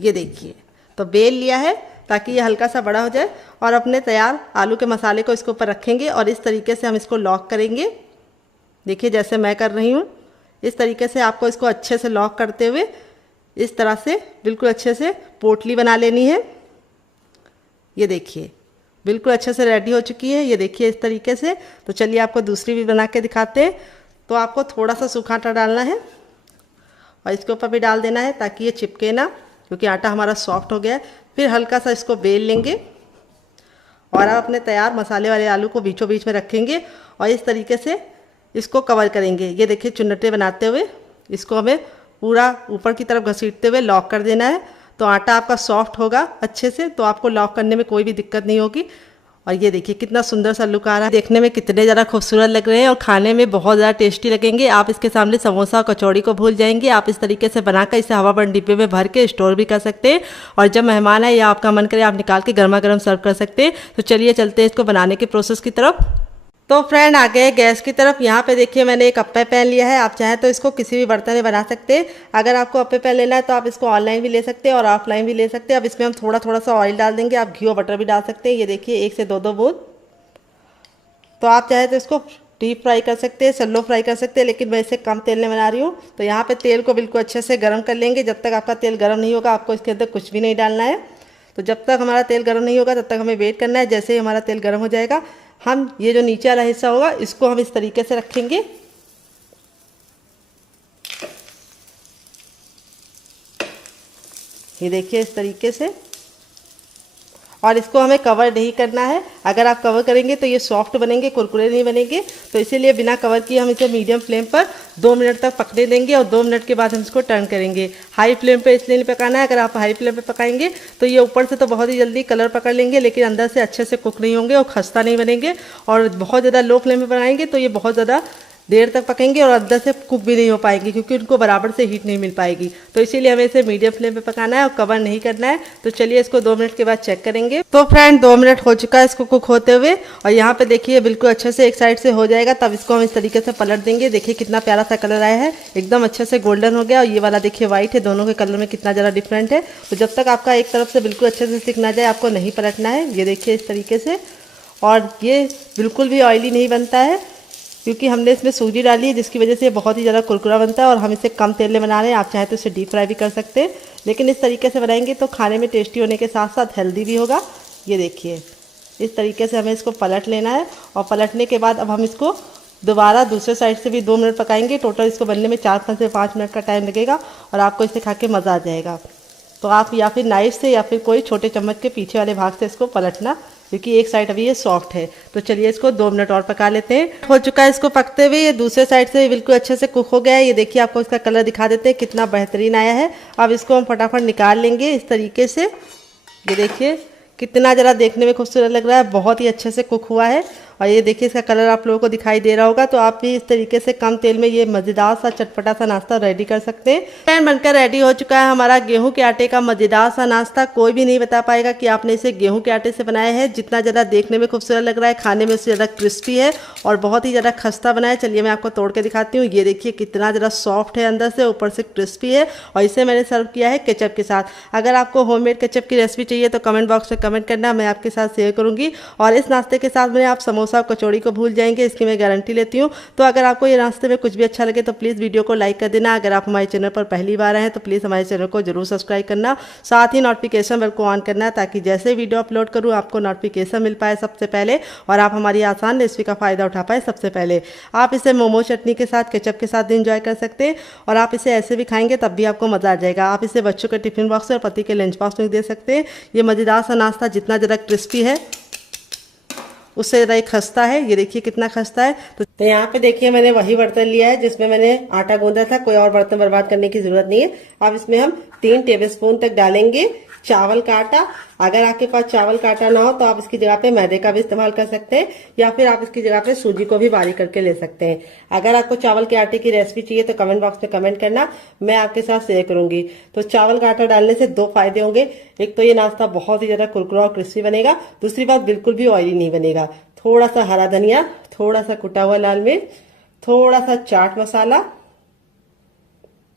ये देखिए, तो बेल लिया है ताकि ये हल्का सा बड़ा हो जाए। और अपने तैयार आलू के मसाले को इसके ऊपर रखेंगे और इस तरीके से हम इसको लॉक करेंगे। देखिए जैसे मैं कर रही हूँ, इस तरीके से आपको इसको अच्छे से लॉक करते हुए इस तरह से बिल्कुल अच्छे से पोटली बना लेनी है। ये देखिए बिल्कुल अच्छे से रेडी हो चुकी है। ये देखिए इस तरीके से। तो चलिए आपको दूसरी भी बना के दिखाते हैं। तो आपको थोड़ा सा सूखा आटा डालना है और इसके ऊपर भी डाल देना है ताकि ये चिपके ना, क्योंकि आटा हमारा सॉफ्ट हो गया है। फिर हल्का सा इसको बेल लेंगे और आप अपने तैयार मसाले वाले आलू को बीचों बीच में रखेंगे और इस तरीके से इसको कवर करेंगे। ये देखिए चुन्नटे बनाते हुए इसको हमें पूरा ऊपर की तरफ घसीटते हुए लॉक कर देना है। तो आटा आपका सॉफ्ट होगा अच्छे से, तो आपको लॉक करने में कोई भी दिक्कत नहीं होगी। और ये देखिए कितना सुंदर सा लुक आ रहा है, देखने में कितने ज़्यादा खूबसूरत लग रहे हैं और खाने में बहुत ज़्यादा टेस्टी लगेंगे। आप इसके सामने समोसा और कचौड़ी को भूल जाएंगे। आप इस तरीके से बनाकर इसे हवाबंद डिब्बे में भर के स्टोर भी कर सकते हैं और जब मेहमान आए या आपका मन करे आप निकाल के गर्मा गर्म सर्व कर सकते हैं। तो चलिए चलते हैं इसको बनाने के प्रोसेस की तरफ। तो फ्रेंड आ गए गैस की तरफ। यहाँ पे देखिए मैंने एक अप्पे पैन लिया है। आप चाहे तो इसको किसी भी बर्तन में बना सकते हैं। अगर आपको अप्पे पैन लेना है तो आप इसको ऑनलाइन भी ले सकते हैं और ऑफलाइन भी ले सकते हैं। अब इसमें हम थोड़ा थोड़ा सा ऑयल डाल देंगे। आप घी और बटर भी डाल सकते हैं। ये देखिए 1 से 2 बूंद। तो आप चाहे तो इसको डीप फ्राई कर सकते हैं, सैलो फ्राई कर सकते हैं, लेकिन मैं इसे कम तेल में बना रही हूँ। तो यहाँ पे तेल को बिल्कुल अच्छे से गर्म कर लेंगे। जब तक आपका तेल गर्म नहीं होगा आपको इसके अंदर कुछ भी नहीं डालना है। तो जब तक हमारा तेल गर्म नहीं होगा तब तक हमें वेट करना है। जैसे ही हमारा तेल गर्म हो जाएगा हम ये जो नीचे वाला हिस्सा होगा इसको हम इस तरीके से रखेंगे। ये देखिए इस तरीके से। और इसको हमें कवर नहीं करना है। अगर आप कवर करेंगे तो ये सॉफ्ट बनेंगे, कुरकुरे नहीं बनेंगे। तो इसीलिए बिना कवर किए हम इसे मीडियम फ्लेम पर 2 मिनट तक पकने देंगे और 2 मिनट के बाद हम इसको टर्न करेंगे। हाई फ्लेम पे इसलिए नहीं पकाना है, अगर आप हाई फ्लेम पे पकाएंगे तो ये ऊपर से तो बहुत ही जल्दी कलर पकड़ लेंगे, लेकिन अंदर से अच्छे से कुक नहीं होंगे और खस्ता नहीं बनेंगे। और बहुत ज़्यादा लो फ्लेम पे बनाएंगे तो ये बहुत ज़्यादा देर तक पकेंगे और अंदर से कुक भी नहीं हो पाएंगे, क्योंकि उनको बराबर से हीट नहीं मिल पाएगी। तो इसीलिए हमें इसे मीडियम फ्लेम पे पकाना है और कवर नहीं करना है। तो चलिए इसको 2 मिनट के बाद चेक करेंगे। तो फ्रेंड 2 मिनट हो चुका है इसको कुक होते हुए और यहाँ पे देखिए बिल्कुल अच्छे से एक साइड से हो जाएगा, तब इसको हम इस तरीके से पलट देंगे। देखिए कितना प्यारा सा कलर आया है, एकदम अच्छे से गोल्डन हो गया। और ये वाला देखिए व्हाइट है, दोनों के कलर में कितना ज़्यादा डिफरेंट है। तो जब तक आपका एक तरफ से बिल्कुल अच्छे से सिक ना जाए आपको नहीं पलटना है। ये देखिए इस तरीके से। और ये बिल्कुल भी ऑयली नहीं बनता है, क्योंकि हमने इसमें सूजी डाली है, जिसकी वजह से ये बहुत ही ज़्यादा कुरकुरा बनता है। और हम इसे कम तेल में बना रहे हैं। आप चाहे तो इसे डीप फ्राई भी कर सकते हैं, लेकिन इस तरीके से बनाएंगे तो खाने में टेस्टी होने के साथ साथ हेल्दी भी होगा। ये देखिए इस तरीके से हमें इसको पलट लेना है और पलटने के बाद अब हम इसको दोबारा दूसरे साइड से भी 2 मिनट पकाएंगे। टोटल इसको बनने में 4 से 5 मिनट का टाइम लगेगा और आपको इसे खा के मज़ा आ जाएगा। तो आप या फिर नाइफ से या फिर कोई छोटे चम्मच के पीछे वाले भाग से इसको पलटना, क्योंकि एक साइड अभी ये सॉफ्ट है। तो चलिए इसको 2 मिनट और पका लेते हैं। हो चुका है इसको पकते हुए। ये दूसरे साइड से बिल्कुल अच्छे से कुक हो गया है। ये देखिए आपको इसका कलर दिखा देते हैं कितना बेहतरीन आया है। अब इसको हम फटाफट निकाल लेंगे इस तरीके से। ये देखिए कितना ज़रा देखने में खूबसूरत लग रहा है, बहुत ही अच्छे से कुक हुआ है। और ये देखिए इसका कलर आप लोगों को दिखाई दे रहा होगा। तो आप भी इस तरीके से कम तेल में ये मज़ेदार सा चटपटा सा नाश्ता रेडी कर सकते हैं। पैन बनकर रेडी हो चुका है हमारा गेहूं के आटे का मज़ेदार सा नाश्ता। कोई भी नहीं बता पाएगा कि आपने इसे गेहूं के आटे से बनाया है। जितना ज़्यादा देखने में खूबसूरत लग रहा है, खाने में उससे ज़्यादा क्रिस्पी है और बहुत ही ज़्यादा खस्ता बना है। चलिए मैं आपको तोड़ के दिखाती हूँ। ये देखिए कितना ज़्यादा सॉफ्ट है, अंदर से ऊपर से क्रिस्पी है। और इसे मैंने सर्व किया है केचप के साथ। अगर आपको होममेड केचप की रेसिपी चाहिए तो कमेंट बॉक्स में कमेंट करना, मैं आपके साथ शेयर करूँगी। और इस नाश्ते के साथ मैंने आप समोसा समोसा कचौड़ी को भूल जाएंगे, इसकी मैं गारंटी लेती हूँ। तो अगर आपको ये नाश्ते में कुछ भी अच्छा लगे तो प्लीज़ वीडियो को लाइक कर देना। अगर आप हमारे चैनल पर पहली बार आए हैं तो प्लीज़ हमारे चैनल को जरूर सब्सक्राइब करना, साथ ही नोटिफिकेशन बेल को ऑन करना, ताकि जैसे वीडियो अपलोड करूँ आपको नोटिफिकेशन मिल पाए सबसे पहले और आप हमारी आसान रेसिपी का फ़ायदा उठा पाए सबसे पहले। आप इसे मोमो चटनी के साथ, केचप के साथ एंजॉय कर सकते हैं और आप इसे ऐसे भी खाएंगे तब भी आपको मज़ा आ जाएगा। आप इसे बच्चों के टिफिन बॉक्स और पति के लंच बॉक्स में दे सकते हैं। ये मज़ेदार सा नाश्ता जितना ज़रा क्रिस्पी है उससे ज़रा एक खस्ता है। ये देखिए कितना खस्ता है। तो यहाँ पे देखिए मैंने वही बर्तन लिया है जिसमें मैंने आटा गूंदा था, कोई और बर्तन बर्बाद करने की जरूरत नहीं है। अब इसमें हम 3 टेबलस्पून तक डालेंगे चावल का आटा। अगर आपके पास चावल का आटा ना हो तो आप इसकी जगह पे मैदे का भी इस्तेमाल कर सकते हैं, या फिर आप इसकी जगह पे सूजी को भी बारीक करके ले सकते हैं। अगर आपको चावल के आटे की रेसिपी चाहिए तो कमेंट बॉक्स में कमेंट करना, मैं आपके साथ शेयर करूंगी। तो चावल का आटा डालने से 2 फायदे होंगे। एक तो ये नाश्ता बहुत ही ज्यादा कुरकुरा और क्रिस्पी बनेगा, दूसरी बात बिल्कुल भी ऑयली नहीं बनेगा। थोड़ा सा हरा धनिया, थोड़ा सा कुटा हुआ लाल मिर्च, थोड़ा सा चाट मसाला,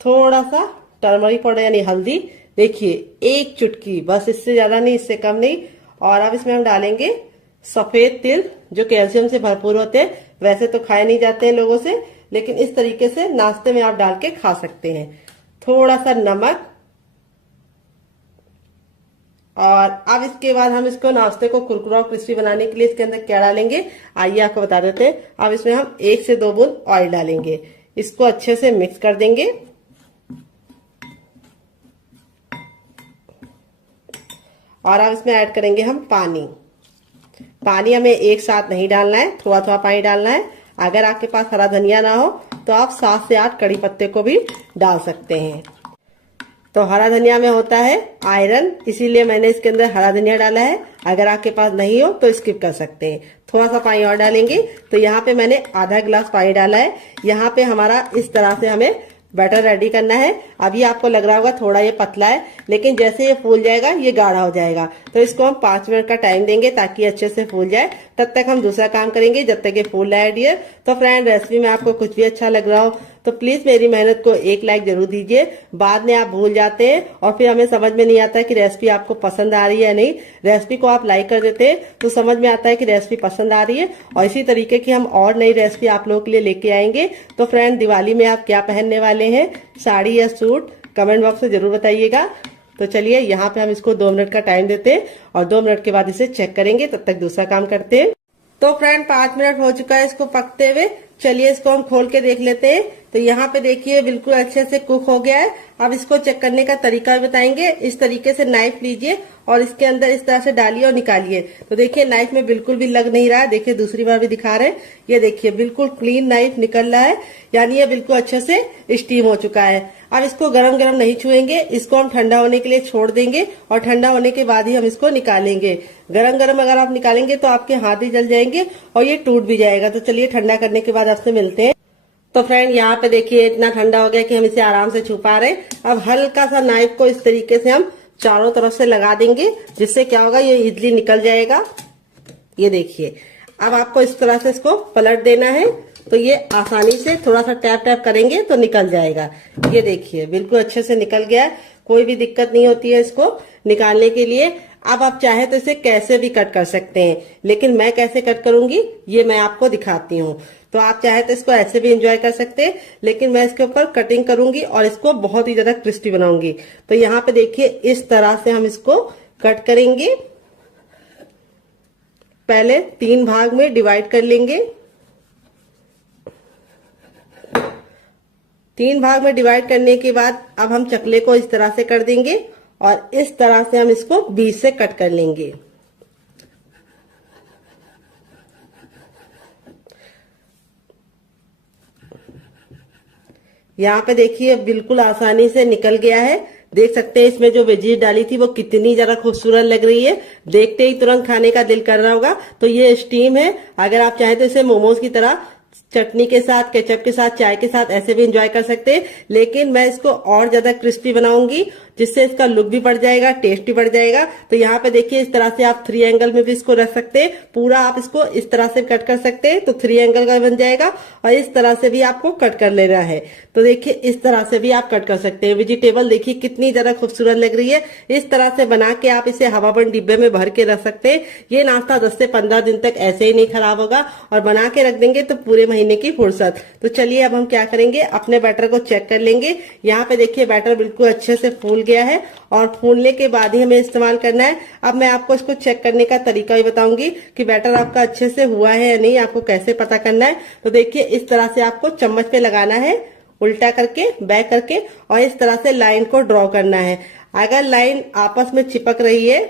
थोड़ा सा टर्मरिक पाउडर यानी हल्दी, देखिए 1 चुटकी, बस इससे ज्यादा नहीं, इससे कम नहीं। और अब इसमें हम डालेंगे सफेद तिल जो कैल्शियम से भरपूर होते हैं। वैसे तो खाए नहीं जाते हैं लोगों से, लेकिन इस तरीके से नाश्ते में आप डाल के खा सकते हैं। थोड़ा सा नमक, और अब इसके बाद हम इसको नाश्ते को कुरकुरा और क्रिस्पी बनाने के लिए इसके अंदर क्या डालेंगे आइए आपको बता देते हैं। अब इसमें हम 1 से 2 बूंद ऑयल डालेंगे, इसको अच्छे से मिक्स कर देंगे। और अब इसमें ऐड करेंगे हम पानी। पानी हमें एक साथ नहीं डालना है, थोड़ा थोड़ा पानी डालना है। अगर आपके पास हरा धनिया ना हो तो आप 7 से 8 कड़ी पत्ते को भी डाल सकते हैं। तो हरा धनिया में होता है आयरन, इसीलिए मैंने इसके अंदर हरा धनिया डाला है। अगर आपके पास नहीं हो तो स्किप कर सकते हैं। थोड़ा सा पानी और डालेंगे। तो यहाँ पे मैंने आधा गिलास पानी डाला है। यहाँ पे हमारा इस तरह से हमें बैटर रेडी करना है। अभी आपको लग रहा होगा थोड़ा ये पतला है, लेकिन जैसे ये फूल जाएगा ये गाढ़ा हो जाएगा। तो इसको हम 5 मिनट का टाइम देंगे ताकि अच्छे से फूल जाए। तब तक हम दूसरा काम करेंगे जब तक ये फूल रहा है डियर। तो फ्रेंड, रेसिपी में आपको कुछ भी अच्छा लग रहा हो तो प्लीज मेरी मेहनत को 1 लाइक जरूर दीजिए। बाद में आप भूल जाते हैं और फिर हमें समझ में नहीं आता कि रेसिपी आपको पसंद आ रही है या नहीं। रेसिपी को आप लाइक कर देते हैं तो समझ में आता है कि रेसिपी पसंद आ रही है, और इसी तरीके की हम और नई रेसिपी आप लोगों के लिए लेके आएंगे। तो फ्रेंड, दिवाली में आप क्या पहनने वाले हैं, साड़ी या सूट, कमेंट बॉक्स में जरूर बताइएगा। तो चलिए यहाँ पे हम इसको 2 मिनट का टाइम देते हैं और 2 मिनट के बाद इसे चेक करेंगे। तब तक दूसरा काम करते हैं। तो फ्रेंड, 5 मिनट हो चुका है इसको पकते हुए। चलिए इसको हम खोल के देख लेते हैं। तो यहाँ पे देखिए बिल्कुल अच्छे से कुक हो गया है। अब इसको चेक करने का तरीका भी बताएंगे। इस तरीके से नाइफ लीजिए और इसके अंदर इस तरह से डालिए और निकालिए। तो देखिए नाइफ में बिल्कुल भी लग नहीं रहा है। देखिए दूसरी बार भी दिखा रहे हैं, ये देखिए बिल्कुल क्लीन नाइफ निकल रहा है, यानी ये बिल्कुल अच्छे से स्टीम हो चुका है। अब इसको गरम गरम नहीं छुएंगे, इसको हम ठंडा होने के लिए छोड़ देंगे और ठंडा होने के बाद ही हम इसको निकालेंगे। गरम गरम अगर आप निकालेंगे तो आपके हाथ ही जल जाएंगे और ये टूट भी जाएगा। तो चलिए ठंडा करने के बाद आपसे मिलते हैं। तो फ्रेंड, यहाँ पे देखिए इतना ठंडा हो गया कि हम इसे आराम से छू पा रहे हैं। अब हल्का सा नाइफ को इस तरीके से हम चारों तरफ से लगा देंगे, जिससे क्या होगा ये इजली निकल जाएगा। ये देखिए, अब आपको इस तरह से इसको पलट देना है। तो ये आसानी से थोड़ा सा टैप टैप करेंगे तो निकल जाएगा। ये देखिए बिल्कुल अच्छे से निकल गया, कोई भी दिक्कत नहीं होती है इसको निकालने के लिए। अब आप चाहे तो इसे कैसे भी कट कर सकते हैं, लेकिन मैं कैसे कट करूंगी ये मैं आपको दिखाती हूँ। तो आप चाहे तो इसको ऐसे भी एंजॉय कर सकते हैं, लेकिन मैं इसके ऊपर कटिंग करूंगी और इसको बहुत ही ज्यादा क्रिस्पी बनाऊंगी। तो यहाँ पे देखिए इस तरह से हम इसको कट करेंगे। पहले 3 भाग में डिवाइड कर लेंगे। 3 भाग में डिवाइड करने के बाद अब हम चकले को इस तरह से कर देंगे और इस तरह से हम इसको बीच से कट कर लेंगे। यहाँ पे देखिए बिल्कुल आसानी से निकल गया है। देख सकते हैं इसमें जो वेजीज डाली थी वो कितनी ज्यादा खूबसूरत लग रही है। देखते ही तुरंत खाने का दिल कर रहा होगा। तो ये स्टीम है। अगर आप चाहें तो इसे मोमोज की तरह चटनी के साथ, केचप के साथ, चाय के साथ ऐसे भी एंजॉय कर सकते हैं। लेकिन मैं इसको और ज्यादा क्रिस्पी बनाऊंगी, जिससे इसका लुक भी बढ़ जाएगा, टेस्ट भी बढ़ जाएगा। तो यहाँ पे देखिए इस तरह से आप 3 एंगल में भी इसको रख सकते हैं। पूरा आप इसको इस तरह से कट कर सकते हैं तो 3 एंगल का बन जाएगा, और इस तरह से भी आपको कट कर लेना है। तो देखिए इस तरह से भी आप कट कर सकते हैं। वेजिटेबल देखिए कितनी ज्यादा खूबसूरत लग रही है। इस तरह से बना के आप इसे हवाबंद डिब्बे में भर के रख सकते हैं। ये नाश्ता 10 से 15 दिन तक ऐसे ही नहीं खराब होगा, और बना के रख देंगे तो पूरे महीने की फुर्सत। तो चलिए अब हम क्या करेंगे, अपने बैटर को चेक कर लेंगे। यहाँ पे देखिए बैटर बिल्कुल अच्छे से फूल गया है, और फूलने के बाद ही हमें इस्तेमाल करना है। अब मैं आपको इसको चेक करने का तरीका भी बताऊंगी कि बैटर आपका अच्छे से हुआ है या नहीं, आपको कैसे पता करना है। तो देखिए इस तरह से आपको चम्मच पे लगाना है, उल्टा करके, बैक करके, और इस तरह से लाइन को ड्रॉ करना है। अगर लाइन आपस में चिपक रही है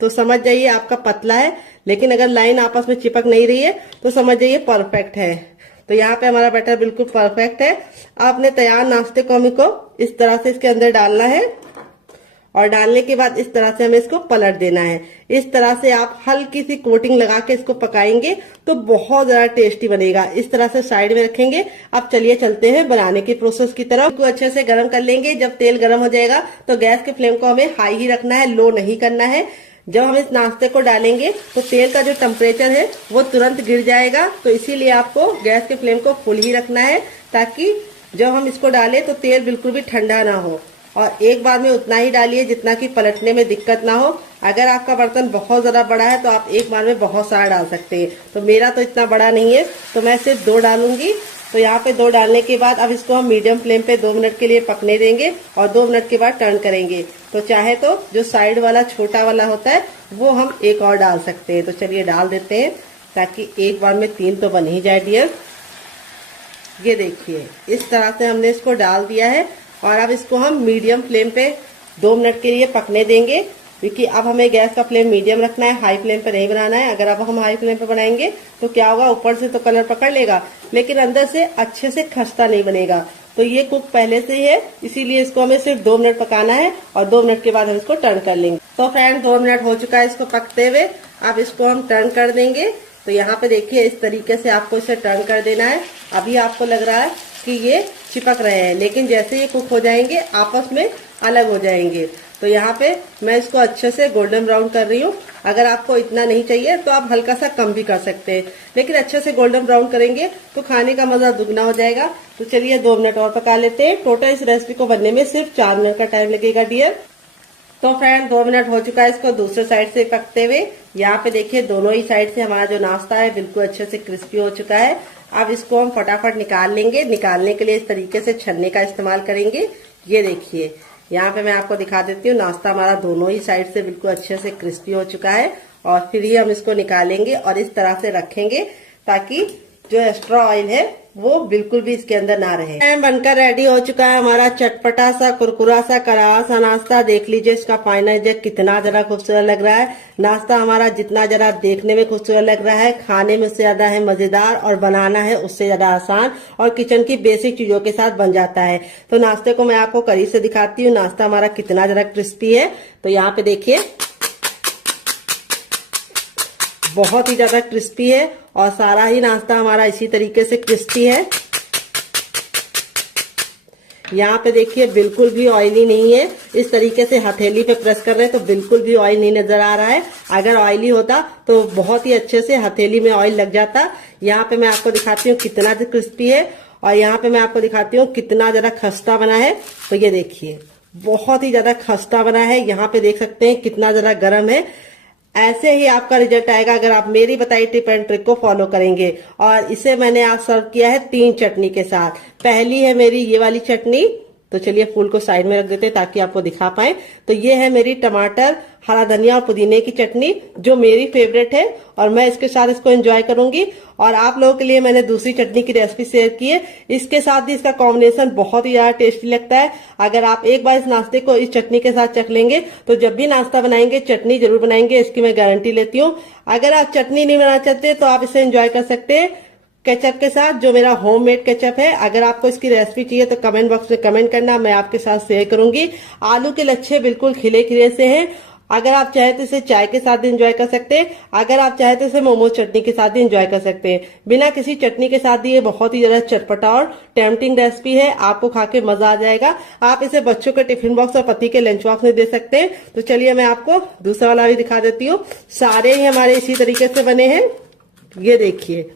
तो समझ जाइए आपका पतला है, लेकिन अगर लाइन आपस में चिपक नहीं रही है तो समझ जाइए परफेक्ट है। तो यहाँ पे हमारा बैटर बिल्कुल परफेक्ट है। अब अपने तैयार नाश्ते को हमें को इस तरह से इसके अंदर डालना है, और डालने के बाद इस तरह से हमें इसको पलट देना है। इस तरह से आप हल्की सी कोटिंग लगा के इसको पकाएंगे तो बहुत ज्यादा टेस्टी बनेगा। इस तरह से साइड में रखेंगे। अब चलिए चलते हैं बनाने की प्रोसेस की तरफ। इसको अच्छे से गर्म कर लेंगे। जब तेल गर्म हो जाएगा तो गैस के फ्लेम को हमें हाई ही रखना है, लो नहीं करना है। जब हम इस नाश्ते को डालेंगे तो तेल का जो टेम्परेचर है वो तुरंत गिर जाएगा, तो इसीलिए आपको गैस के फ्लेम को फुल ही रखना है, ताकि जब हम इसको डालें तो तेल बिल्कुल भी ठंडा ना हो। और एक बार में उतना ही डालिए जितना कि पलटने में दिक्कत ना हो। अगर आपका बर्तन बहुत ज्यादा बड़ा है तो आप एक बार में बहुत सारा डाल सकते हैं। तो मेरा तो इतना बड़ा नहीं है, तो मैं सिर्फ 2 डालूंगी। तो यहाँ पे 2 डालने के बाद अब इसको हम मीडियम फ्लेम पे 2 मिनट के लिए पकने देंगे, और 2 मिनट के बाद टर्न करेंगे। तो चाहे तो जो साइड वाला छोटा वाला होता है वो हम एक और डाल सकते हैं। तो चलिए डाल देते हैं, ताकि एक बार में 3 तो बन ही जाए डियर। ये देखिए इस तरह से हमने इसको डाल दिया है, और अब इसको हम मीडियम फ्लेम पे 2 मिनट के लिए पकने देंगे, क्योंकि अब हमें गैस का फ्लेम मीडियम रखना है, हाई फ्लेम पे नहीं बनाना है। अगर अब हम हाई फ्लेम पे बनाएंगे तो क्या होगा, ऊपर से तो कलर पकड़ लेगा, लेकिन अंदर से अच्छे से खस्ता नहीं बनेगा। तो ये कुक पहले से ही है, इसीलिए इसको हमें सिर्फ 2 मिनट पकाना है, और 2 मिनट के बाद हम इसको टर्न कर लेंगे। तो फ्रेंड 2 मिनट हो चुका है इसको पकते हुए। अब इसको हम टर्न कर देंगे। तो यहाँ पे देखिए इस तरीके से आपको इसे टर्न कर देना है। अभी आपको लग रहा है कि ये चिपक रहे हैं, लेकिन जैसे ये कुक हो जाएंगे आपस में अलग हो जाएंगे। तो यहाँ पे मैं इसको अच्छे से गोल्डन ब्राउन कर रही हूँ। अगर आपको इतना नहीं चाहिए तो आप हल्का सा कम भी कर सकते हैं, लेकिन अच्छे से गोल्डन ब्राउन करेंगे तो खाने का मजा दुगना हो जाएगा। तो चलिए 2 मिनट और पका लेते हैं। टोटल इस रेसिपी को बनने में सिर्फ 4 मिनट का टाइम लगेगा डियर। तो फ्रेंड 2 मिनट हो चुका है इसको दूसरे साइड से पकते हुए। यहाँ पे देखिए दोनों ही साइड से हमारा जो नाश्ता है बिल्कुल अच्छे से क्रिस्पी हो चुका है। अब इसको हम फटाफट निकाल लेंगे। निकालने के लिए इस तरीके से छन्ने का इस्तेमाल करेंगे। ये देखिए यहाँ पे मैं आपको दिखा देती हूँ, नाश्ता हमारा दोनों ही साइड से बिल्कुल अच्छे से क्रिस्पी हो चुका है। और फिर ही हम इसको निकालेंगे और इस तरह से रखेंगे, ताकि जो एक्स्ट्रा ऑयल है वो बिल्कुल भी इसके अंदर ना रहे। बनकर रेडी हो चुका है हमारा चटपटा सा, कुरकुरा सा, करारा सा नाश्ता। देख लीजिए इसका फाइनल रिजल्ट कितना जरा खूबसूरत लग रहा है। नाश्ता हमारा जितना जरा देखने में खूबसूरत लग रहा है, खाने में उससे ज्यादा है मजेदार, और बनाना है उससे ज्यादा आसान, और किचन की बेसिक चीजों के साथ बन जाता है। तो नाश्ते को मैं आपको करीब से दिखाती हूँ, नाश्ता हमारा कितना जरा क्रिस्पी है। तो यहाँ पे देखिए बहुत ही ज्यादा क्रिस्पी है, और सारा ही नाश्ता हमारा इसी तरीके से क्रिस्पी है। यहाँ पे देखिए बिल्कुल भी ऑयली नहीं है। इस तरीके से हथेली पे प्रेस कर रहे हैं तो बिल्कुल भी ऑयल नहीं नजर आ रहा है। अगर ऑयली होता तो बहुत ही अच्छे से हथेली में ऑयल लग जाता। यहाँ पे मैं आपको दिखाती हूँ कितना क्रिस्पी है, और यहाँ पे मैं आपको दिखाती हूँ कितना ज्यादा खस्ता बना है। तो ये देखिए बहुत ही ज्यादा खस्ता बना है। यहाँ पे देख सकते हैं कितना ज्यादा गर्म है। ऐसे ही आपका रिजल्ट आएगा अगर आप मेरी बताई टिप एंड ट्रिक को फॉलो करेंगे। और इसे मैंने आज सर्व किया है 3 चटनी के साथ। पहली है मेरी ये वाली चटनी, तो चलिए फूल को साइड में रख देते हैं ताकि आपको दिखा पाए। तो ये है मेरी टमाटर, हरा धनिया और पुदीने की चटनी, जो मेरी फेवरेट है, और मैं इसके साथ इसको एंजॉय करूंगी। और आप लोगों के लिए मैंने दूसरी चटनी की रेसिपी शेयर की है, इसके साथ भी इसका कॉम्बिनेशन बहुत ही ज्यादा टेस्टी लगता है। अगर आप एक बार इस नाश्ते को इस चटनी के साथ चख लेंगे तो जब भी नाश्ता बनाएंगे चटनी जरूर बनाएंगे, इसकी मैं गारंटी लेती हूँ। अगर आप चटनी नहीं बनाना चाहते तो आप इसे एंजॉय कर सकते हैं केचप के साथ, जो मेरा होममेड केचप है। अगर आपको इसकी रेसिपी चाहिए तो कमेंट बॉक्स में कमेंट करना, मैं आपके साथ शेयर करूंगी। आलू के लच्छे बिल्कुल खिले खिले से हैं, अगर आप चाहे तो इसे चाय के साथ भी एंजॉय कर सकते हैं, अगर आप चाहे तो इसे मोमोज चटनी के साथ भी एंजॉय कर सकते हैं। बिना किसी चटनी के साथ ये बहुत ही ज्यादा चटपटा और टेम्पटिंग रेसिपी है, आपको खा के मजा आ जाएगा। आप इसे बच्चों के टिफिन बॉक्स और पति के लंच बॉक्स में दे सकते हैं। तो चलिए मैं आपको दूसरा वाला भी दिखा देती हूँ। सारे ही हमारे इसी तरीके से बने हैं, ये देखिए,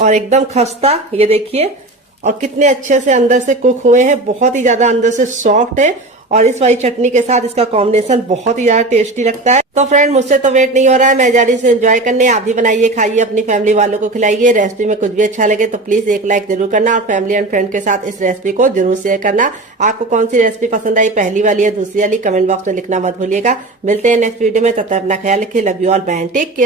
और एकदम खस्ता, ये देखिए, और कितने अच्छे से अंदर से कुक हुए हैं, बहुत ही ज्यादा अंदर से सॉफ्ट है। और इस वाली चटनी के साथ इसका कॉम्बिनेशन बहुत ही ज्यादा टेस्टी लगता है। तो फ्रेंड, मुझसे तो वेट नहीं हो रहा है, मैं जा रही हूँ एंजॉय करने। आप भी बनाइए, खाइए, अपनी फैमिली वालों को खिलाइए। रेसिपी में कुछ भी अच्छा लगे तो प्लीज एक लाइक जरूर करना और फैमिली एंड फ्रेंड के साथ इस रेसिपी को जरूर शेयर करना। आपको कौन सी रेसिपी पसंद आई, पहली वाली या दूसरी वाली, कमेंट बॉक्स में लिखना मत भूलिएगा। मिलते हैं नेक्स्ट वीडियो में, तब तक अपना ख्याल रखिए। Love you all, bye, take care.